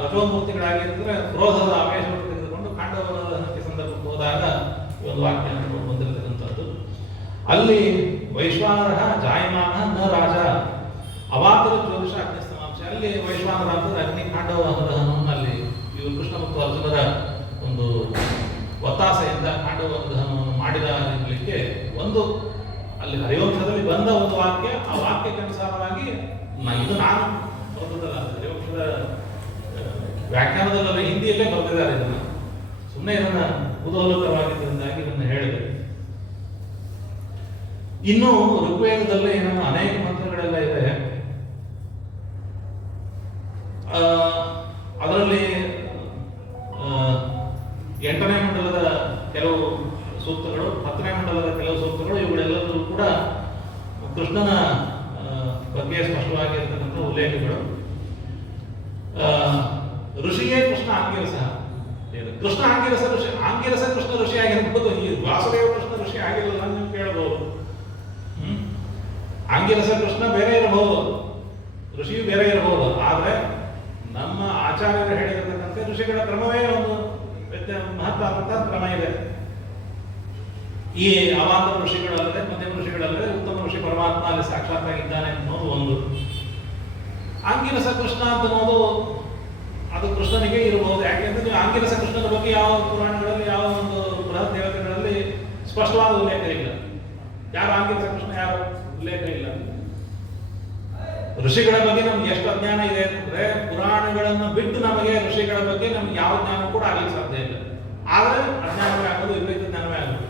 ರಜೋಮೂರ್ತಿಗಳಾಗಿರ್ತಂದ್ರೆ ಕ್ರೋಧದ ಆವೇಶವನ್ನು ತೆಗೆದುಕೊಂಡು ಕಾಂಡವದ ಸಂದರ್ಭಕ್ಕೆ ಹೋದಾಗ ಒಂದು ವಾಕ್ಯ ಬಂದಿರತಕ್ಕಂಥದ್ದು. ಅಲ್ಲಿ ವೈಶ್ವಾನರ ಜಾಯಮಾನ ನ ರಾಜ ಅವಾತರ ಜ್ಯೋತಿಷ ಅಗ್ನಿಸ್ತಮಾಂಶ. ಅಲ್ಲಿ ವೈಶ್ವಾನರ ಅಂತ ಅಗ್ನಿ ಕಾಂಡವ ಅಲ್ಲಿ ಇವರು ಕೃಷ್ಣ ಮತ್ತು ಅರ್ಜುನರ ಒಂದು ಒತ್ತಾಸೆಯಿಂದ ಕಾಂಡವ ದಹನವನ್ನು ಮಾಡಿದ ಅನ್ನಲಿಕ್ಕೆ ಒಂದು ಅಲ್ಲಿ ಹರಿವಂಶದಲ್ಲಿ ಬಂದ ಒಂದು ವಾಕ್ಯ. ಆ ವಾಕ್ಯಕ್ಕೆ ಅನುಸಾರವಾಗಿ ಇದು ನಾನು ಬರೆದಲ್ಲ, ಹರಿವಂಶದ ವ್ಯಾಖ್ಯಾನದಲ್ಲಿ ಹಿಂದಿಯಲ್ಲೇ ಬರೆದಿದ್ದಾರೆ. ಇದನ್ನ ಸುಮ್ಮನೆ ಇದನ್ನ ಕುತೂಹಲಕರವಾಗಿದ್ದರಿಂದಾಗಿ ಇದನ್ನು ಹೇಳಿದೆ. ಇನ್ನು ಋಗ್ವೇದದಲ್ಲಿ ನಮ್ಮ ಅನೇಕ ಮಂತ್ರಗಳೆಲ್ಲ ಇದೆ. ಅದರಲ್ಲಿ 8ನೇ ಮಂಡಲದ ಕೆಲವು ಸೂಕ್ತಗಳು, 10ನೇ ಮಂಡಲದ ಕೆಲವು ಸೂಕ್ತಗಳು, ಇವುಗಳೆಲ್ಲರೂ ಕೂಡ ಕೃಷ್ಣನ ಬಗ್ಗೆ ಸ್ಪಷ್ಟವಾಗಿರ್ತಕ್ಕಂಥ ಉಲ್ಲೇಖಗಳು. ಋಷಿಯೇ ಕೃಷ್ಣ ಆಂಗಿರಸ, ಕೃಷ್ಣ ಆಂಗಿರಸ ಋಷಿ, ಆಂಗಿರಸ ಕೃಷ್ಣ ಋಷಿ ಆಗಿರ್ಬೋದು. ಈ ವಾಸುದೇವ ಕೃಷ್ಣ ಋಷಿ ಆಗಿರಲ್ಲ ನೀವು ಕೇಳಬಹುದು. ಆಂಗಿರಸ ಕೃಷ್ಣ ಬೇರೆ ಇರಬಹುದು, ಋಷಿಯು ಬೇರೆ ಇರಬಹುದು. ಆದ್ರೆ ನಮ್ಮ ಆಚಾರ್ಯರು ಹೇಳಿರತಕ್ಕಂತೆ ಋಷಿಗಳ ಕ್ರಮವೇ ಒಂದು ಮಹತ್ವವಾದಂತಹ ಕ್ರಮ ಇದೆ. ಈ ಅವಾಂತರ ಋಷಿಗಳಲ್ಲದೆ ಮಧ್ಯಮ ಋಷಿಗಳಲ್ಲದೆ ಉತ್ತಮ ಋಷಿ ಪರಮಾತ್ಮ ಅಲ್ಲಿ ಸಾಕ್ಷಾತ್ತಾಗಿದ್ದಾನೆ ಅನ್ನೋದು ಒಂದು. ಆಂಗಿರಸ ಕೃಷ್ಣ ಅಂತ ಅನ್ನೋದು ಅದು ಕೃಷ್ಣನಿಗೆ ಇರಬಹುದು. ಯಾಕೆಂದ್ರೆ ನೀವು ಆಂಗಿರಸ ಕೃಷ್ಣನ ಬಗ್ಗೆ ಯಾವ ಪುರಾಣಗಳಲ್ಲಿ ಯಾವ ಒಂದು ಬೃಹತ್ ದೇವತೆಗಳಲ್ಲಿ ಸ್ಪಷ್ಟವಾದ ಉಲ್ಲೇಖ ಇಲ್ಲ. ಯಾರು ಆಂಗಿರಸ ಕೃಷ್ಣ ಯಾರು ಉಲ್ಲೇಖ ಇಲ್ಲ. ಋಷಿಗಳ ಬಗ್ಗೆ ನಮ್ಗೆ ಎಷ್ಟು ಅಜ್ಞಾನ ಇದೆ ಅಂದ್ರೆ ಪುರಾಣಗಳನ್ನು ಬಿಟ್ಟು ನಮಗೆ ಋಷಿಗಳ ಬಗ್ಗೆ ನಮ್ಗೆ ಯಾವ ಜ್ಞಾನ ಕೂಡ ಆಗಲಿಕ್ಕೆ ಸಾಧ್ಯ ಇಲ್ಲ. ಆದರೆ ಅಜ್ಞಾನವೇ ಆಗೋದು, ವಿಪರೀತ ಜ್ಞಾನವೇ ಆಗೋದು.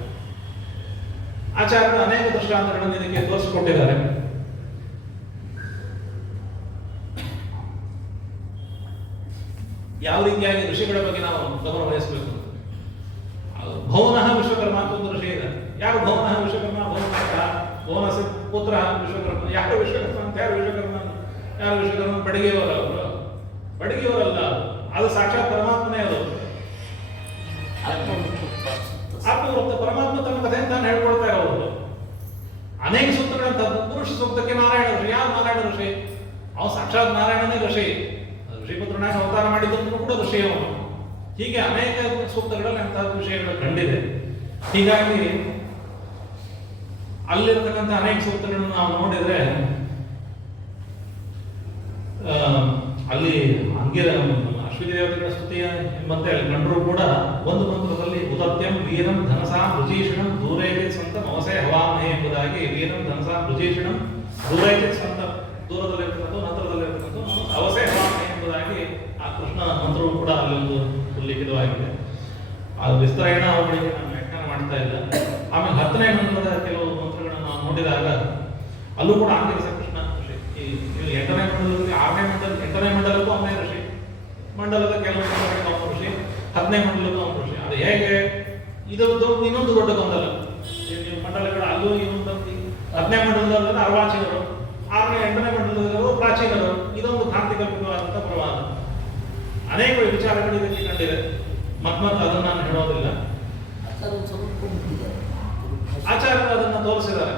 ಆಚಾರ್ಯರು ಅನೇಕ ದೃಷ್ಟಾಂತಗಳನ್ನು ಇದಕ್ಕೆ ತೋರಿಸಿಕೊಟ್ಟಿದ್ದಾರೆ. ಯಾವ ರೀತಿಯಾಗಿ ಋಷಿಗಳ ಬಗ್ಗೆ ನಾವು ಗಮನ ವಹಿಸಬೇಕು. ಭೌನಃ ವಿಶ್ವಕರ್ಮ ಅಂತ ಒಂದು ಋಷಿ ಇದೆ. ಯಾರು ಭೌನಃ ವಿಶ್ವಕರ್ಮ? ಭೌನ ಪುತ್ರ ವಿಶ್ವಕರ್ಮ. ಯಾರು ವಿಶ್ವಕರ್ಮ ಅಂತ? ಯಾರು ವಿಶ್ವಕರ್ಮ? ಯಾರು ವಿಶ್ವಕರ್ಮ? ಬಡಿಗೆಯವರ ಅವರು ಬಡಿಗೆಯವರಲ್ಲ, ಅದು ಸಾಕ್ಷಾತ್ ಪರಮಾತ್ಮನೇ. ಅದು ಆತ್ಮವೃತ್ತ ಪರಮಾತ್ಮ ತನ್ನ ಕಥೆ ತಾನು ಹೇಳ್ಕೊಳ್ತಾ ಇರೋದು. ಅನೇಕ ಸೂಕ್ತಗಳಂತದ್ದು. ಪುರುಷ ಸೂಕ್ತಕ್ಕೆ ನಾರಾಯಣ ಋಷಿ. ಯಾವ ನಾರಾಯಣ ಋಷಿ? ಅವನು ಸಾಕ್ಷಾತ್ ನಾರಾಯಣನೇ ಋಷಿ. ಋಷಿಪುತ್ರನಾಗಿ ಅವತಾರ ಮಾಡಿದ್ರು ಕೂಡ ಋಷಿ ಅವನು. ಹೀಗೆ ಅನೇಕ ಸೂಕ್ತಗಳಲ್ಲಿ ಅಂತಹ ವಿಷಯಗಳು ಕಂಡಿದೆ. ಹೀಗಾಗಿ ಅಲ್ಲಿರತಕ್ಕಂಥ ಅನೇಕ ಸೂಕ್ತಗಳನ್ನು ನಾವು ನೋಡಿದ್ರೆ ಅಲ್ಲಿ ಅಶ್ವಿನಿ ದೇವತೆಗಳ ಸ್ತುತಿಯ ಎಂಬಂತೆ ಅಲ್ಲಿ ಕಂಡರೂ ಕೂಡ ಒಂದು ಮಂತ್ರದಲ್ಲಿ ಉದತ್ಯಂ ವೀರಂ ಧನಸಾಂ ರುಜೀಷಣಂ ದೂರೈತೆ ಸಂತ ಮವಸೆ ಹವಾಮಹೆ ಎಂಬುದಾಗಿ ವೀರಂ ಧನಸಾಂ ರುಜೀಷಣಂ ದೂರೈತೆ ಸಂತ ದೂರದಲ್ಲಿರ್ತಕ್ಕಂಥ ನಂತರದಲ್ಲಿರ್ತಕ್ಕಂಥ ಅವಸೆ ಹವಾಮಹೆ ಎಂಬುದಾಗಿ ಆ ಕೃಷ್ಣ ಮಂತ್ರವು ಕೂಡ ಅಲ್ಲೊಂದು ಉಲ್ಲೇಖಿತವಾಗಿದೆ. ಆ ವಿಸ್ತರಣೆ ಅವುಗಳಿಗೆ ನಾನು ವ್ಯಾಖ್ಯಾನ ಮಾಡ್ತಾ ಇಲ್ಲ. ಆಮೇಲೆ 10ನೇ ಮಂಡಲದ ಕೆಲವು ಮಂತ್ರಗಳನ್ನು ನಾವು ನೋಡಿದಾಗ ಅಲ್ಲೂ ಕೂಡ ಆಂಗಿರಸ ಕೃಷ್ಣ ಋಷಿ. ಈ 8ನೇ ಮಂಡಲದಲ್ಲಿ 6ನೇ ಮಂಡಲ 8ನೇ ಮಂಡಲಕ್ಕೂ ಅವನೇ ಋಷಿ, ಮಂಡಲದ ಕೆಲವು ಮಂಡಲಕ್ಕೆ ಅವನ ಋಷಿ, 10ನೇ ಮಂಡಲಕ್ಕೂ ಅವನ ಋಷಿ. ಅದು ಹೇಗೆ? ಇದೊಂದು ಇನ್ನೊಂದು ದೊಡ್ಡ ಗೊಂದಲ. ನೀವು ಮಂಡಲಗಳ ಅಲ್ಲೂ ಇನ್ನೊಂದು 10ನೇ ಮಂಡಲದಲ್ಲಿ ಅರ್ವಾಚೀನರು, 6ನೇ 8ನೇ ಮಂಡಲದಲ್ಲೂ ಪ್ರಾಚೀನರು. ಇದೊಂದು ಕ್ರಾಂತಿಕಲ್ಪಿತವಾದಂಥ ಪ್ರವಾದ. ಅನೇಕ ವಿಚಾರಗಳು ಇದಕ್ಕೆ ಕಂಡಿದೆ. ಮತ್ತೆ ಅದನ್ನು ನಾನು ಹೇಳೋದಿಲ್ಲ. ಆಚಾರ್ಯರು ಅದನ್ನು ತೋರಿಸಿದ್ದಾರೆ.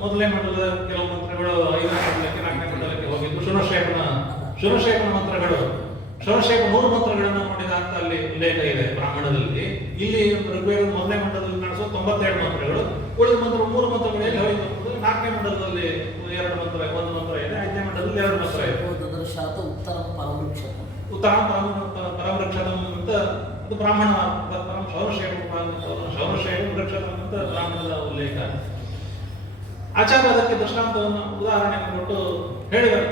ಮೊದಲನೇ ಮಂಡಲದ ಕೆಲವು ಮಂತ್ರಗಳು 5ನೇ ಮಂಡಲಕ್ಕೆ 4ನೇ ಮಂಡಲಕ್ಕೆ ಹೋಗಿದ್ದು. ಶುನಶೇಖನ ಮಂತ್ರಗಳು, ಶುನಶೇಖ 3 ಮಂತ್ರಗಳನ್ನು ನೋಡಿದ ಅಂತ ಅಲ್ಲಿ ಉಲ್ಲೇಖ ಇದೆ ಬ್ರಾಹ್ಮಣದಲ್ಲಿ. ಇಲ್ಲಿ ಋಗ್ವೇದ 1ನೇ ಮಂಡಲದಲ್ಲಿ ಕಾಣಿಸೋ 92 ಮಂತ್ರಗಳು. ಉಳಿದ ಮಂತ್ರ 3 ಮಂತ್ರಗಳು ಎಲ್ಲಿ ಹೋಗಿ ಬರ್ತದೆ? 4ನೇ ಮಂಡಲದಲ್ಲಿ 2 ಮಂತ್ರ, 1 ಮಂತ್ರ ಇದೆ. 5ನೇ ಮಂಡಲದಲ್ಲಿ 2 ಮಂತ್ರ ಇದೆ. ಉತ್ತಮ ಪರಮವೃಕ್ಷದಂ ಅಂತ ಅದು ಬ್ರಾಹ್ಮಣ ಶೌರಶೇಖ ವೃಕ್ಷದಂ ಅಂತ ಬ್ರಾಹ್ಮಣದ ಉಲ್ಲೇಖ. ಆಚಾರ್ಯ ಅದಕ್ಕೆ ದೃಷ್ಟಾಂತವನ್ನು ಉದಾಹರಣೆ ಕೊಟ್ಟು ಹೇಳಿದರು.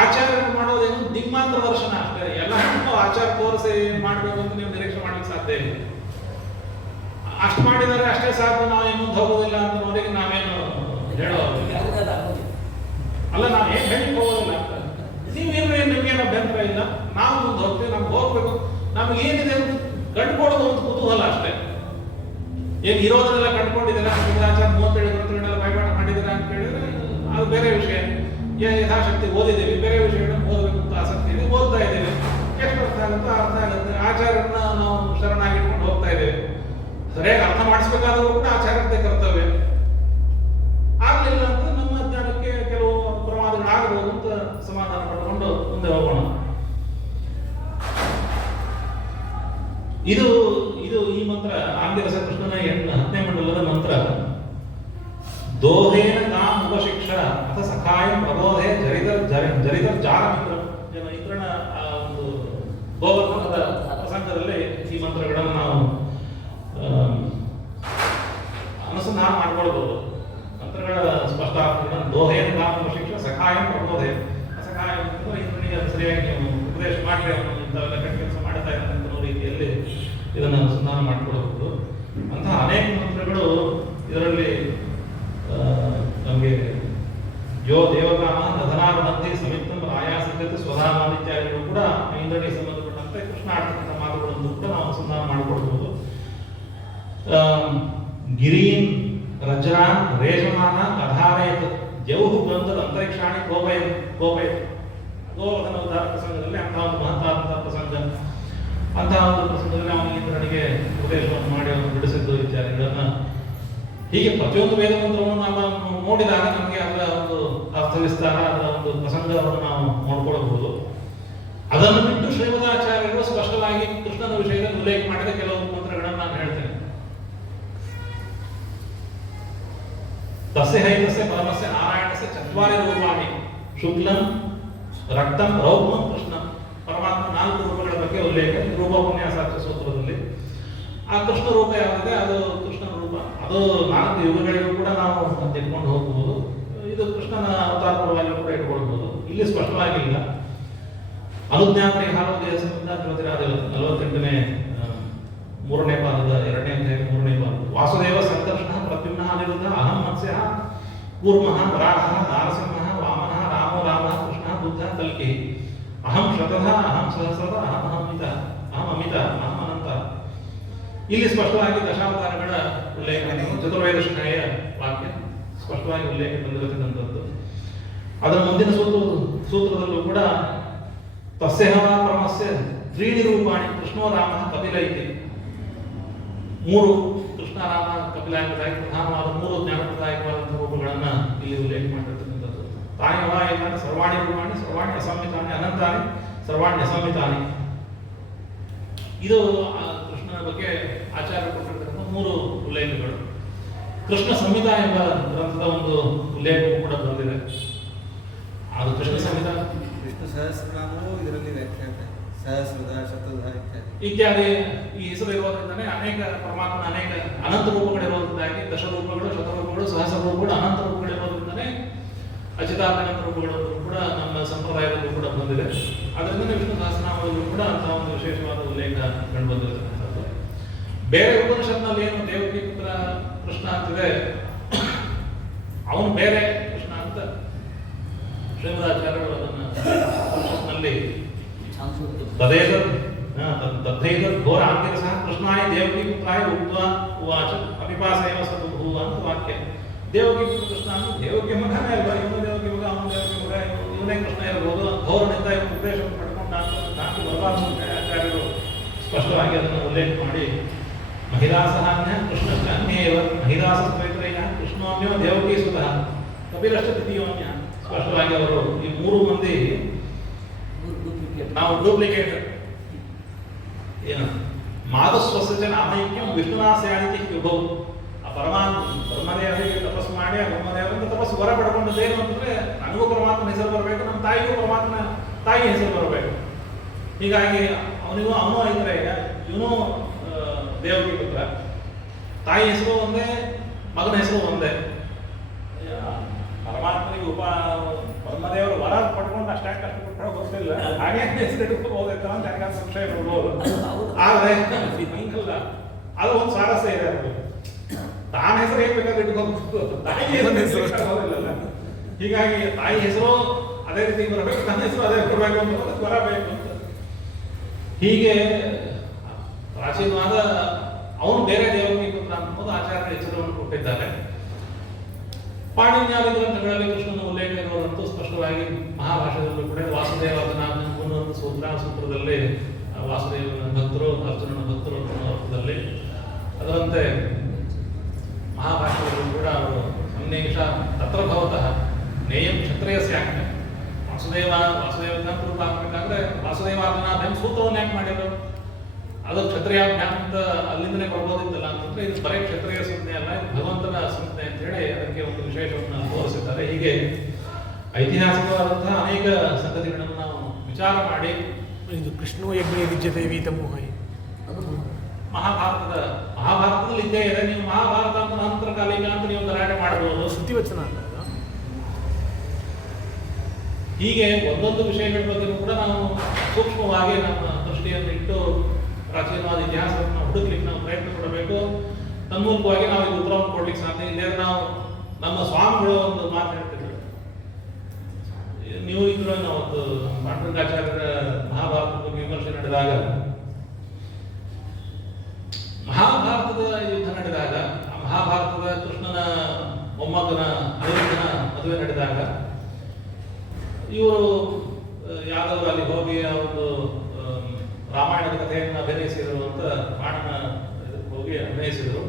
ಆಚಾರ್ಯರು ಮಾಡೋದೇನು ದಿಗ್ಮಾಂತರ ದರ್ಶನ ಅಷ್ಟೇ. ಎಲ್ಲರೂ ಆಚಾರ ತೋರಿಸಿ ಮಾಡಬೇಕು ಅಂತ ನೀವು ನಿರೀಕ್ಷೆ ಮಾಡ್ಲಿಕ್ಕೆ ಸಾಧ್ಯ ಇಲ್ಲ. ಅಷ್ಟು ಮಾಡಿದರೆ ಅಷ್ಟೇ ಸಾಕು, ನಾವೇನು ಮುಂದೆ ಹೋಗೋದಿಲ್ಲ ಅಂತ ಅವರಿಗೆ ನಾವೇನು ಹೇಳೋದಿಲ್ಲ. ಅಲ್ಲ, ನಾವು ಏನು ಹೇಳಿ ಹೋಗೋದಿಲ್ಲ ಅಂತ ನೀವೇನು, ನಿಮ್ಗೇನು ಅಭ್ಯಂತರ ಇಲ್ಲ. ನಾವು ಮುಂದೆ ಹೋಗ್ತೀವಿ, ನಮ್ಗೆ ಹೋಗ್ಬೇಕು. ನಮ್ಗೆ ಏನಿದೆ ಅಂತ ಕಂಡುಕೊಳ್ಳೋದು ಒಂದು ಕುತೂಹಲ ಅಷ್ಟೇ. ಏನು ಇರೋದನ್ನೆಲ್ಲ ಕಂಡುಕೊಂಡಿದ್ದೀರಾ? ಆಚಾರ 37 ಗ್ರಂಥಗಳನ್ನೆಲ್ಲ ಬೈಪಾಠ ಮಾಡಿದ್ದೀರಾ ಅಂತ ಹೇಳಿದ್ರೆ ಅದು ಬೇರೆ ವಿಷಯ. ಯಥಾಶಕ್ತಿ ಓದಿದ್ದೀವಿ, ಬೇರೆ ವಿಷಯಗಳನ್ನು ಓದಬೇಕು ಅಂತ ಆಸಕ್ತಿ ಇದೆ, ಓದ್ತಾ ಇದ್ದೀವಿ. ಎಷ್ಟು ಅರ್ಥ ಆಗುತ್ತೋ ಅರ್ಥ ಆಗುತ್ತೆ. ಆಚಾರ್ಯರನ್ನ ನಾವು ಶರಣಾಗಿಟ್ಕೊಂಡು ಹೋಗ್ತಾ ಇದ್ದೇವೆ. ಸರಿಯಾಗಿ ಅರ್ಥ ಮಾಡಿಸ್ಬೇಕಾದ್ರೂ ಕೂಡ ಆಚಾರ್ಯತೆ ಕರ್ತವ್ಯ. ಆಗಲಿಲ್ಲ ಅಂತ ನಮ್ಮ ಜ್ಞಾನಕ್ಕೆ ಕೆಲವು ಪ್ರಮಾದಗಳು ಆಗಬಹುದು ಅಂತ ಸಮಾಧಾನ ಪಡ್ಕೊಂಡು ಮುಂದೆ ಹೋಗೋಣ. ಇದು ಈ ಮಂತ್ರ ಆಂಗಿರಸ ಕೃಷ್ಣನ 10ನೇ ಮಂಡಲದ ಮಂತ್ರ. ದೋಹೇನ ಕಾಮ್ ಉಪಶಿಕ್ಷ ಅಥ ಸಖಾಯ ಪ್ರಬೋಧೆ ಜರಿತರ್ ಜಾರಮಿತ್ರ. ಇಂದ್ರನ ಒಂದು ಗೋವರ್ಧನದ ಪ್ರಸಂಗದಲ್ಲಿ ಈ ಮಂತ್ರಗಳನ್ನು ನಾವು ಅನುಸಂಧಾನ ಮಾಡ್ಕೊಳ್ಬಹುದು. ಮಂತ್ರಗಳ ಸ್ಪಷ್ಟಾರ್ಥಗಳನ್ನು ದೋಹೇನ ಕಾಮ್ ಉಪಶಿಕ್ಷ ಸಖಾಯ ಪ್ರಬೋಧೆ. ಅಸಖಾಯ ಅಂತಂದ್ರೆ ಇಂದ್ರನಿಗೆ ಸರಿಯಾಗಿ ನೀವು ಉಪದೇಶ ಮಾಡಿ ಅವನು ಇಂಥವೆಲ್ಲ ಕೆಟ್ಟ ಕೆಲಸ ಮಾಡ್ತಾ ಇದ್ದಾನೆ ಅನ್ನೋ ರೀತಿಯಲ್ಲಿ ಇದನ್ನು ಅನುಸಂಧಾನ ಮಾಡಿಕೊಳ್ಳಬಹುದು. ಅಂತಹ ಅನೇಕ ಮಂತ್ರಗಳು ಇದರಲ್ಲಿ ನಮಗೆ ಯೋ ದೇವಕಾಮ ನಧನಾವನಂತಿ ಸಮಿತ್ತಂ ರಾಯಾಸಂಗತಿ ಸ್ವಧಾನಾದಿತ್ಯಾದಿಗಳು ಕೂಡ ಇಂದ್ರನಿಗೆ ಸಂಬಂಧಪಟ್ಟಂತೆ ಕೃಷ್ಣ ಆಡ್ತಕ್ಕಂಥ ಮಾತುಗಳನ್ನು ಕೂಡ ನಾವು ಅನುಸಂಧಾನ ಮಾಡಿಕೊಳ್ಬಹುದು. ಗಿರೀನ್ ರಜ್ರಾನ್ ರೇಷಮಾನ ಅಧಾರಯತ್ ಜೌಹು ಬಂಧದ ಅಂತರಿಕ್ಷಾಣಿ ಗೋಪಯತ್ ಗೋವರ್ಧನ ಉದ್ಧಾರ ಪ್ರಸಂಗದಲ್ಲಿ ಅಂತಹ ಒಂದು ಮಹತ್ತಾದಂತಹ ಪ್ರಸಂಗ. ಅಂತಹ ಒಂದು ಪ್ರಸಂಗದಲ್ಲಿ ಅವನು ಇಂದ್ರನಿಗೆ ಉಪದೇಶವನ್ನು ಮಾಡಿ ಅವನು ಬಿಡಿಸಿದ್ದು ಇತ್ಯಾದಿಗಳನ್ನು ಹೀಗೆ ಪ್ರತಿಯೊಂದು ವೇದ ಮಂತ್ರವನ್ನು ನಾವು ನೋಡಿದಾಗ ನಮಗೆ ಅದರ ಒಂದು ಅರ್ಥ ವಿಸ್ತಾರ, ಅದರ ಒಂದು ಪ್ರಸಂಗವನ್ನು ನಾವು ನೋಡ್ಕೊಳ್ಳಬಹುದು. ಅದನ್ನು ಬಿಟ್ಟು ಶ್ರೀಮದಾಚಾರ್ಯರು ಸ್ಪಷ್ಟವಾಗಿ ಕೃಷ್ಣನ ವಿಷಯದಲ್ಲಿ ಉಲ್ಲೇಖ ಮಾಡಿದ ಕೆಲವು ಮಂತ್ರಗಳನ್ನು ನಾನು ಹೇಳ್ತೇನೆ. ತಸ್ಯ ಹೈತಸ್ಯ ಪರಮಸ್ಯ ನಾರಾಯಣಸ್ಯ ಚತ್ವಾರಿ ರೂಪಾಣಿ ಶುಕ್ಲಂ ರಕ್ತಂ ರೌಪ್ಮಂ ಕೃಷ್ಣಂ. ಪರಮಾತ್ಮ 4 ರೂಪಗಳ ಬಗ್ಗೆ ಉಲ್ಲೇಖ ರೂಪೋಪನ್ಯಾಸಾಚ ಸೂತ್ರದಲ್ಲಿ. ಆ ಕೃಷ್ಣ ರೂಪ ಯಾವುದಿದೆ ಅದು ಕೃಷ್ಣನ ರೂಪ. ಅದು 4 ಯುಗಗಳಿಗೂ ಕೂಡ ನಾವು ಇಟ್ಕೊಂಡು ಹೋಗ್ಬೋದು. ಇದು ಕೃಷ್ಣನ ಅವತಾರ ಪರವಾಗಿ ಕೂಡ ಇಟ್ಕೊಳ್ಬೋದು. ಇಲ್ಲಿ ಸ್ಪಷ್ಟವಾಗಿಲ್ಲ. ಅನುಜ್ಞಾಪನೆ ಹಾಲೋದಯ ಸಂಬಂಧ 48ನೇ 3ನೇ ಪಾದದ 2ನೇ ಅಧ್ಯಾಯ 3ನೇ ಪಾದ. ವಾಸುದೇವ ಸಂಕರ್ಷಣ ಪ್ರದ್ಯುಮ್ನ ಅನಿರುದ್ಧ ಅಹಂ ಮತ್ಸ್ಯ ಕೂರ್ಮಃ ವರಾಹಃ ನಾರಸಿಂಹಃ ವಾಮನಃ ರಾಮೋ ರಾಮಃ ಕೃಷ್ಣ ಬುದ್ಧ ಕಲ್ಕಿ ಅಹಂ ಶತಧ ಅಹಂ ಸಹಸ್ರದ ಅಹಂ ಅಮಿತ ಅಹಂ ಅನಂತ. ಇಲ್ಲಿ ಸ್ಪಷ್ಟವಾಗಿ ದಶಾವತಾರಗಳ ಉಲ್ಲೇಖ, ಚತುರ್ವೇದ ಶ್ರೇಯ ವಾಕ್ಯ ಸ್ಪಷ್ಟವಾಗಿ ಉಲ್ಲೇಖ ಬಂದಿರತಕ್ಕಂಥದ್ದು. ಅದರ ಮುಂದಿನ ಸೂತ್ರದಲ್ಲೂ ಕೂಡ ತಸ್ಯ ಪರಮಸ್ಯ ತ್ರೀಣಿ ರೂಪಾಣಿ ಕೃಷ್ಣೋ ರಾಮ ಕಪಿಲ ಇತಿ. 3 ಕೃಷ್ಣ ರಾಮ ಕಪಿಲ ಎಂಬುದಾಗಿ ಪ್ರಧಾನವಾದ 3 ಜ್ಞಾನಪ್ರದಾಯಕವಾದಂತಹ ರೂಪಗಳನ್ನ ಇಲ್ಲಿ ಉಲ್ಲೇಖ ಮಾಡಿರ್ತಕ್ಕಂಥದ್ದು. ತಾಯವ ಎಂದರೆ ಸರ್ವಾಣಿ ರೂಪಾಣಿ ಸರ್ವಾಣಿ ಅಸಂಹಿತಾನಿ ಅನಂತಾನಿ ಸರ್ವಾಣಿ ಅಸಂಹಿತಾನಿ. ಇದು ಕೃಷ್ಣನ ಬಗ್ಗೆ ಆಚಾರ್ಯ ಕೊಟ್ಟಿರ್ತಕ್ಕಂಥ 3 ಉಲ್ಲೇಖಗಳು. ಕೃಷ್ಣ ಸಂಹಿತಾ ಎಂಬ ಗ್ರಂಥದ ಒಂದು ಉಲ್ಲೇಖವೂ ಕೂಡ ಬಂದಿದೆ. ಅದು ಕೃಷ್ಣ ಸಂಹಿತಾ ವಿಷ್ಣು ಸಹಸ್ರನಾಮವು ಇದರಲ್ಲಿ ವ್ಯಾಖ್ಯಾನ ಸಹಸ್ರದ ಶತಧ ಇತ್ಯಾದಿ ಈ ಹೆಸರು ಇರೋದ್ರಿಂದನೇ ಅನೇಕ ಪರಮಾತ್ಮ ಅನೇಕ ಅನಂತ ರೂಪಗಳಿರೋದ್ರಿಂದಾಗಿ ದಶರೂಪಗಳು ಶತರೂಪಗಳು ಸಹಸ್ರ ರೂಪಗಳು ಅನಂತ ರೂಪಗಳಿರೋದ್ರಿಂದನೇ ಅಚಿತಾನಂತ ರೂಪಗಳು ಕೂಡ ನಮ್ಮ ಸಂಪ್ರದಾಯದಲ್ಲೂ ಕೂಡ ಬಂದಿದೆ. ಅದರಿಂದ ವಿಷ್ಣು ಸಹಸ್ರನಾಮದಲ್ಲೂ ಕೂಡ ಅಂತಹ ಒಂದು ವಿಶೇಷವಾದ ಉಲ್ಲೇಖ ಕಂಡು ಬಂದಿರತಕ್ಕಂಥದ್ದು. ಬೇರೆ ಉಪನಿಷತ್ನಲ್ಲಿ ಏನು ದೇವಕಿ ಪುತ್ರ ಕೃಷ್ಣ ಅಂತಿದೆ, ಅವನು ಬೇರೆ ಕೃಷ್ಣ ಅಂತ ಶ್ರೀಮದಾಚಾರ್ಯರು ಅದನ್ನು ಉಪನಿಷತ್ನಲ್ಲಿ ತಥೈತದ್ ಘೋರ ಆಂಗಿರಸಃ ಕೃಷ್ಣಾಯ ದೇವಕಿ ಪುತ್ರಾಯ ಉಕ್ತ್ವಾ ಉವಾಚ ಅಪಿಪಾಸೇವ ಸತುಭೂವ ಅಂತ ವಾಕ್ಯ. ದೇವಕಿ ಪುತ್ರ ಕೃಷ್ಣ ಅಂತ ದೇವಕಿ ಮಗನೇ ಅಲ್ವಾ, ಇವನು ದೇವಕಿ ಮಗ ಅವನು ದೇವಕಿ ಮಗ, ಇವನೇ ಕೃಷ್ಣ ಇರಬಹುದು. ಘೋರನಿಂದ ಇವನು ಉಪದೇಶವನ್ನು ಪಡ್ಕೊಂಡು ನಾಲ್ಕು ಬರಬಾರ್ದು ಅಂತ ಆಚಾರ್ಯರು ಸ್ಪಷ್ಟವಾಗಿ ಅದನ್ನು ಉಲ್ಲೇಖ ಮಾಡಿ ಮಹಿದಾಸನಾನ್ಯ ಕೃಷ್ಣಶ್ಚ ಅನ್ಯೇವ ಮಹಿದಾಸಸ್ತೈತ್ರಯ್ಯ ಕೃಷ್ಣೋನ್ಯೋ ದೇವಕಿ ಸುತಃ ಕಪಿಲಶ್ಚ ತೃತೀಯೋನ್ಯ. ಸ್ಪಷ್ಟವಾಗಿ ಅವರು ಈ 3 ಮಂದಿ ನಾವು ಡೂಪ್ಲಿಕೇಟ್ ಏನು ಮಾಧುಸ್ವಸ್ಯ ನಾಮೈಕ್ಯಂ ವಿಷ್ಣುನಾಸ್ಯಾಣಿತಿ ವಿಭವ್. ಆ ಬ್ರಹ್ಮದೇವರಿಗೆ ತಪಸ್ಸು ಮಾಡಿ ಆ ಬ್ರಹ್ಮದೇವರಿಂದ ತಪಸ್ಸು ಹೊರ ಪಡ್ಕೊಂಡದ್ದೇನು ಅಂತಂದ್ರೆ ನನಗೂ ಪರಮಾತ್ಮನ ಹೆಸರು ಬರಬೇಕು, ನಮ್ಮ ತಾಯಿಗೂ ಪರಮಾತ್ಮನ ತಾಯಿ ಹೆಸರು ಬರಬೇಕು. ಹೀಗಾಗಿ ಅವನು ಐತ್ರಯ್ಯ, ಇವನು ದೇವಕಿ ಪುತ್ರ. ತಾಯಿ ಹೆಸರು ಒಂದೇ, ಮಗನ ಹೆಸರು ಒಂದೇ. ಪರಮಾತ್ಮನಿಗೆ ಬ್ರಹ್ಮದೇವರು ವರ ಪಡ್ಕೊಂಡು ಅಷ್ಟೇ ಕಷ್ಟಪಟ್ಟರೆ ಗೊತ್ತಿಲ್ಲ, ಹಾಗೆ ಹೆಸರು ಇಟ್ಕೋಬಹುದಿತ್ತು ಅಂತ ಯಾಕೆ ಸಂಶಯ ಬರ್ಬೋದು. ಆದರೆ ಹಿಂಗಲ್ಲ, ಅದು ಒಂದು ಸ್ವಾರಸ್ಯ ಇದೆ. ಅದು ತಾನ ಹೆಸರು ಏನ್ ಬೇಕಾದ್ರೆ ಇಟ್ಕೋಬಹುದು, ತಾಯಿ ಹೆಸರು ಹೋಗಿಲ್ಲ. ಹೀಗಾಗಿ ತಾಯಿ ಹೆಸರು ಅದೇ ರೀತಿ ಬರಬೇಕು, ನನ್ನ ಹೆಸರು ಅದೇ ಬರಬೇಕು ಅಂತ ಬರಬೇಕು ಅಂತ. ಹೀಗೆ ಪ್ರಾಚೀನವಾದ ಅವನು ಬೇರೆ ದೇವಕಿ ಪುತ್ರ ಅನ್ನೋದು ಆಚಾರ್ಯರ ಎಚ್ಚರವನ್ನು ಕೊಟ್ಟಿದ್ದಾರೆ. ಪಾಣಿನ್ಯಾದಿ ಗ್ರಂಥಗಳಲ್ಲಿ ಕೃಷ್ಣನ ಉಲ್ಲೇಖ ಇರುವುದಂತೂ ಸ್ಪಷ್ಟವಾಗಿ ಮಹಾಭಾಷ್ಯದಲ್ಲೂ ಕೂಡ ವಾಸುದೇವನ ಸೂತ್ರದಲ್ಲಿ ವಾಸುದೇವನ ಭಕ್ತರು ಅರ್ಜುನನ ಭಕ್ತರು ಅನ್ನೋ ಅರ್ಥದಲ್ಲಿ, ಅದರಂತೆ ಮಹಾಭಾಷ್ಯದಲ್ಲೂ ಕೂಡ ಅವರು ಸನ್ನಿವೇಶ ತತ್ರ ಭವತಃ ನೇಯಂ ಕ್ಷತ್ರಿಯಸ್ಯ ಆಜ್ಞೆ. ವಾಸುದೇವನ ರೂಪ ಹಾಕಬೇಕಾದ್ರೆ ವಾಸುದೇವಾರ್ಜುನಾಭ್ಯಾಂ ಸೂತ್ರವನ್ನು ಯಾಕೆ ಮಾಡಿದ್ರು? ಅದು ಕ್ಷತ್ರಿಯಾಭ್ಯಾಂ ಅಂತ ಅಲ್ಲಿಂದಲೇ ಬರ್ಬೋದಿತ್ತಲ್ಲ ಅಂತಂದ್ರೆ ಇದು ಬರೀ ಕ್ಷತ್ರಿಯ ಸಂಜ್ಞೆ ಅಲ್ಲ, ಇದು ಭಗವಂತನ ಸಂಜ್ಞೆ ಅಂತ ಹೇಳಿ ಅದಕ್ಕೆ ಒಂದು ವಿಶೇಷವನ್ನು ತೋರಿಸಿದ್ದಾರೆ. ಹೀಗೆ ಐತಿಹಾಸಿಕವಾದಂತಹ ಅನೇಕ ಸಂಗತಿಗಳನ್ನು ನಾವು ವಿಚಾರ ಮಾಡಿ ಇದು ಕೃಷ್ಣೋ ಯಜ್ಞ ವಿದ್ಯತೆ ವೀತಮೋಹ ಮಹಾಭಾರತದಲ್ಲಿ ಇದ್ದೇ ಇದೆ. ನೀವು ಮಹಾಭಾರತ ಅಂತ ನಂತರ ಕಾಲಿಕ ಅಂತ ನೀವು ಗಲಾಟೆ ಮಾಡಬಹುದು, ಶ್ರುತಿವಚನ ಅಲ್ಲ. ಹೀಗೆ ಒಂದೊಂದು ವಿಷಯಗಳ ಬಗ್ಗೆ ಕೂಡ ನಾವು ಸೂಕ್ಷ್ಮವಾಗಿ ನಮ್ಮ ದೃಷ್ಟಿಯನ್ನು ಇಟ್ಟು ಪ್ರಾಚೀನವಾದ ಇತಿಹಾಸವನ್ನು ಹುಡುಕ್ಲಿಕ್ಕೆ ನಾವು ಪ್ರಯತ್ನ ಪಡಬೇಕು. ತನ್ಮೂಲಕವಾಗಿ ನಾವು ಈ ಉತ್ತರವನ್ನು ಕೊಡ್ಲಿಕ್ಕೆ ಸಾಧ್ಯ ಇಲ್ಲ. ನಾವು ನಮ್ಮ ಸ್ವಾಮಿಗಳು ಒಂದು ಮಾತು ಹೇಳ್ತಿದ್ರು, ನೀವು ಇದ್ರು ಒಂದು ಪಾಂಡುರಂಗಾಚಾರ್ಯರ ಮಹಾಭಾರತದ ಬಗ್ಗೆ ವಿಮರ್ಶೆ ನಡೆದಾಗ, ಮಹಾಭಾರತದ ಯುದ್ಧ ನಡೆದಾಗ, ಆ ಮಹಾಭಾರತದ ಕೃಷ್ಣನ ಮೊಮ್ಮಗನ ಅನಿರುದ್ಧನ ಮದುವೆ ನಡೆದಾಗ ಇವರು ಯಾವ್ದಾದ್ರು ಅಲ್ಲಿ ಹೋಗಿ ಅವರದ್ದು ರಾಮಾಯಣದ ಕಥೆಯನ್ನು ಅಭಿನಯಿಸಿದರು ಅಂತ ಬಾಣನ ಇದಕ್ಕೆ ಹೋಗಿ ಅಭಿನಯಿಸಿದರು.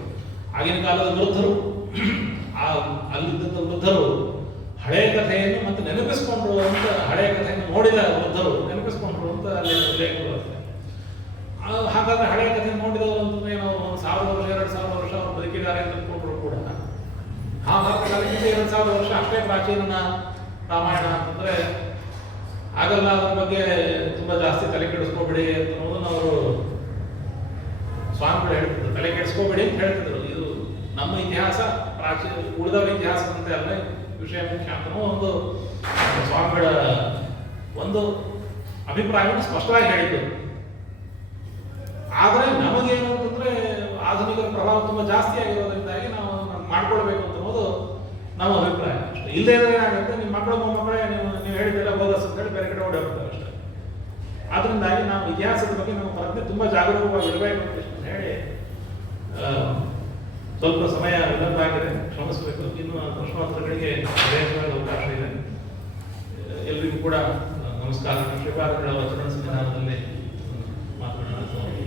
ಆಗಿನ ಕಾಲದ ವೃದ್ಧರು, ಅಲ್ಲಿದ್ದಂಥ ವೃದ್ಧರು ಹಳೆಯ ಕಥೆಯನ್ನು ಮತ್ತೆ ನೆನಪಿಸ್ಕೊಂಡ್ರು ಅಂತ, ಹಳೆಯ ಕಥೆಯನ್ನು ನೋಡಿದ ವೃದ್ಧರು ನೆನಪಿಸ್ಕೊಂಡ್ರು ಅಂತ ಅಲ್ಲಿ ಉಲ್ಲೇಖ ಬರುತ್ತೆ. ಹಾಗಾದ್ರೆ ಹಳೆಯ ಕಥೆ ನೋಡಿದವರು ಅಂತಂದ್ರೆ ನಾವು 1000 ವರ್ಷ 2000 ವರ್ಷ ಅವರು ಬದುಕಿದ್ದಾರೆ ಅಂತ ಅಂದ್ಕೊಂಡ್ರು ಕೂಡ ಮಹಾಭಾರತ ಕಾಲಕ್ಕೆ 2000 ವರ್ಷ ಅಷ್ಟೇ ಪ್ರಾಚೀನ ರಾಮಾಯಣ ಅಂತಂದ್ರೆ ಆಗಲ್ಲ, ಅದ್ರ ಬಗ್ಗೆ ತುಂಬಾ ಜಾಸ್ತಿ ತಲೆ ಕೆಡಿಸ್ಕೋಬೇಡಿ ಅನ್ನೋದನ್ನ ಅವರು ಸ್ವಾಮಿಗಳು ಹೇಳ್ತಿದ್ರು. ತಲೆ ಕೆಡಿಸ್ಕೋಬೇಡಿ ಅಂತ ಹೇಳ್ತಿದ್ರು. ಇದು ನಮ್ಮ ಇತಿಹಾಸ ಪ್ರಾಚೀನ ಉಳಿದವರ ಇತಿಹಾಸದಂತೆ ಅಲ್ಲ, ವಿಷಯ ಮುಖ್ಯ ಅಂತ ಒಂದು ಸ್ವಾಮಿಗಳ ಒಂದು ಅಭಿಪ್ರಾಯವನ್ನು ಸ್ಪಷ್ಟವಾಗಿ ಹೇಳಿದ್ರು. ಆದರೆ ನಮಗೇನು ಅಂತಂದ್ರೆ ಆಧುನಿಕರ ಪ್ರಭಾವ ತುಂಬಾ ಜಾಸ್ತಿ ಆಗಿರೋದ್ರಿಂದಾಗಿ ನಾವು ಮಾಡ್ಕೊಳ್ಬೇಕು ಅಂತ ಅನ್ನೋದು ನಮ್ಮ ಅಭಿಪ್ರಾಯ ಅಷ್ಟೇ. ಇಲ್ಲದೇ ಇದ್ರೆ ಏನಾಗುತ್ತೆ, ನಿಮ್ಮ ಮಕ್ಕಳು ಮೊಮ್ಮಕ್ಕಳೇ ನೀವು ಹೇಳಿದ್ದೆಲ್ಲ ಬೋಗಸ್ ಅಂತ ಹೇಳಿ ಬೇರೆ ಕಡೆ ಓಡಿ ಹೋಗ್ತಾರೆ ಅಷ್ಟೇ. ಆದ್ರಿಂದಾಗಿ ನಾವು ಇತಿಹಾಸದ ಬಗ್ಗೆ ನಮ್ಮ ಪ್ರಜ್ಞೆ ತುಂಬಾ ಜಾಗರೂಕವಾಗಿ ಇರಬೇಕು ಅಂತ ಹೇಳಿ ಸ್ವಲ್ಪ ಸಮಯ ವಿಳಂಬ ಆಗಿದೆ, ಕ್ಷಮಿಸಬೇಕು. ಇನ್ನು ಪ್ರಶ್ನೋತ್ತರಗಳಿಗೆ ಅವಕಾಶ ಇದೆ. ಎಲ್ರಿಗೂ ಕೂಡ ನಮಸ್ಕಾರ. ಶ್ರೀಪಾದಗಳ ವಚನ ಸಂವಿಧಾನದಲ್ಲಿ ಮಾತನಾಡೋಣ.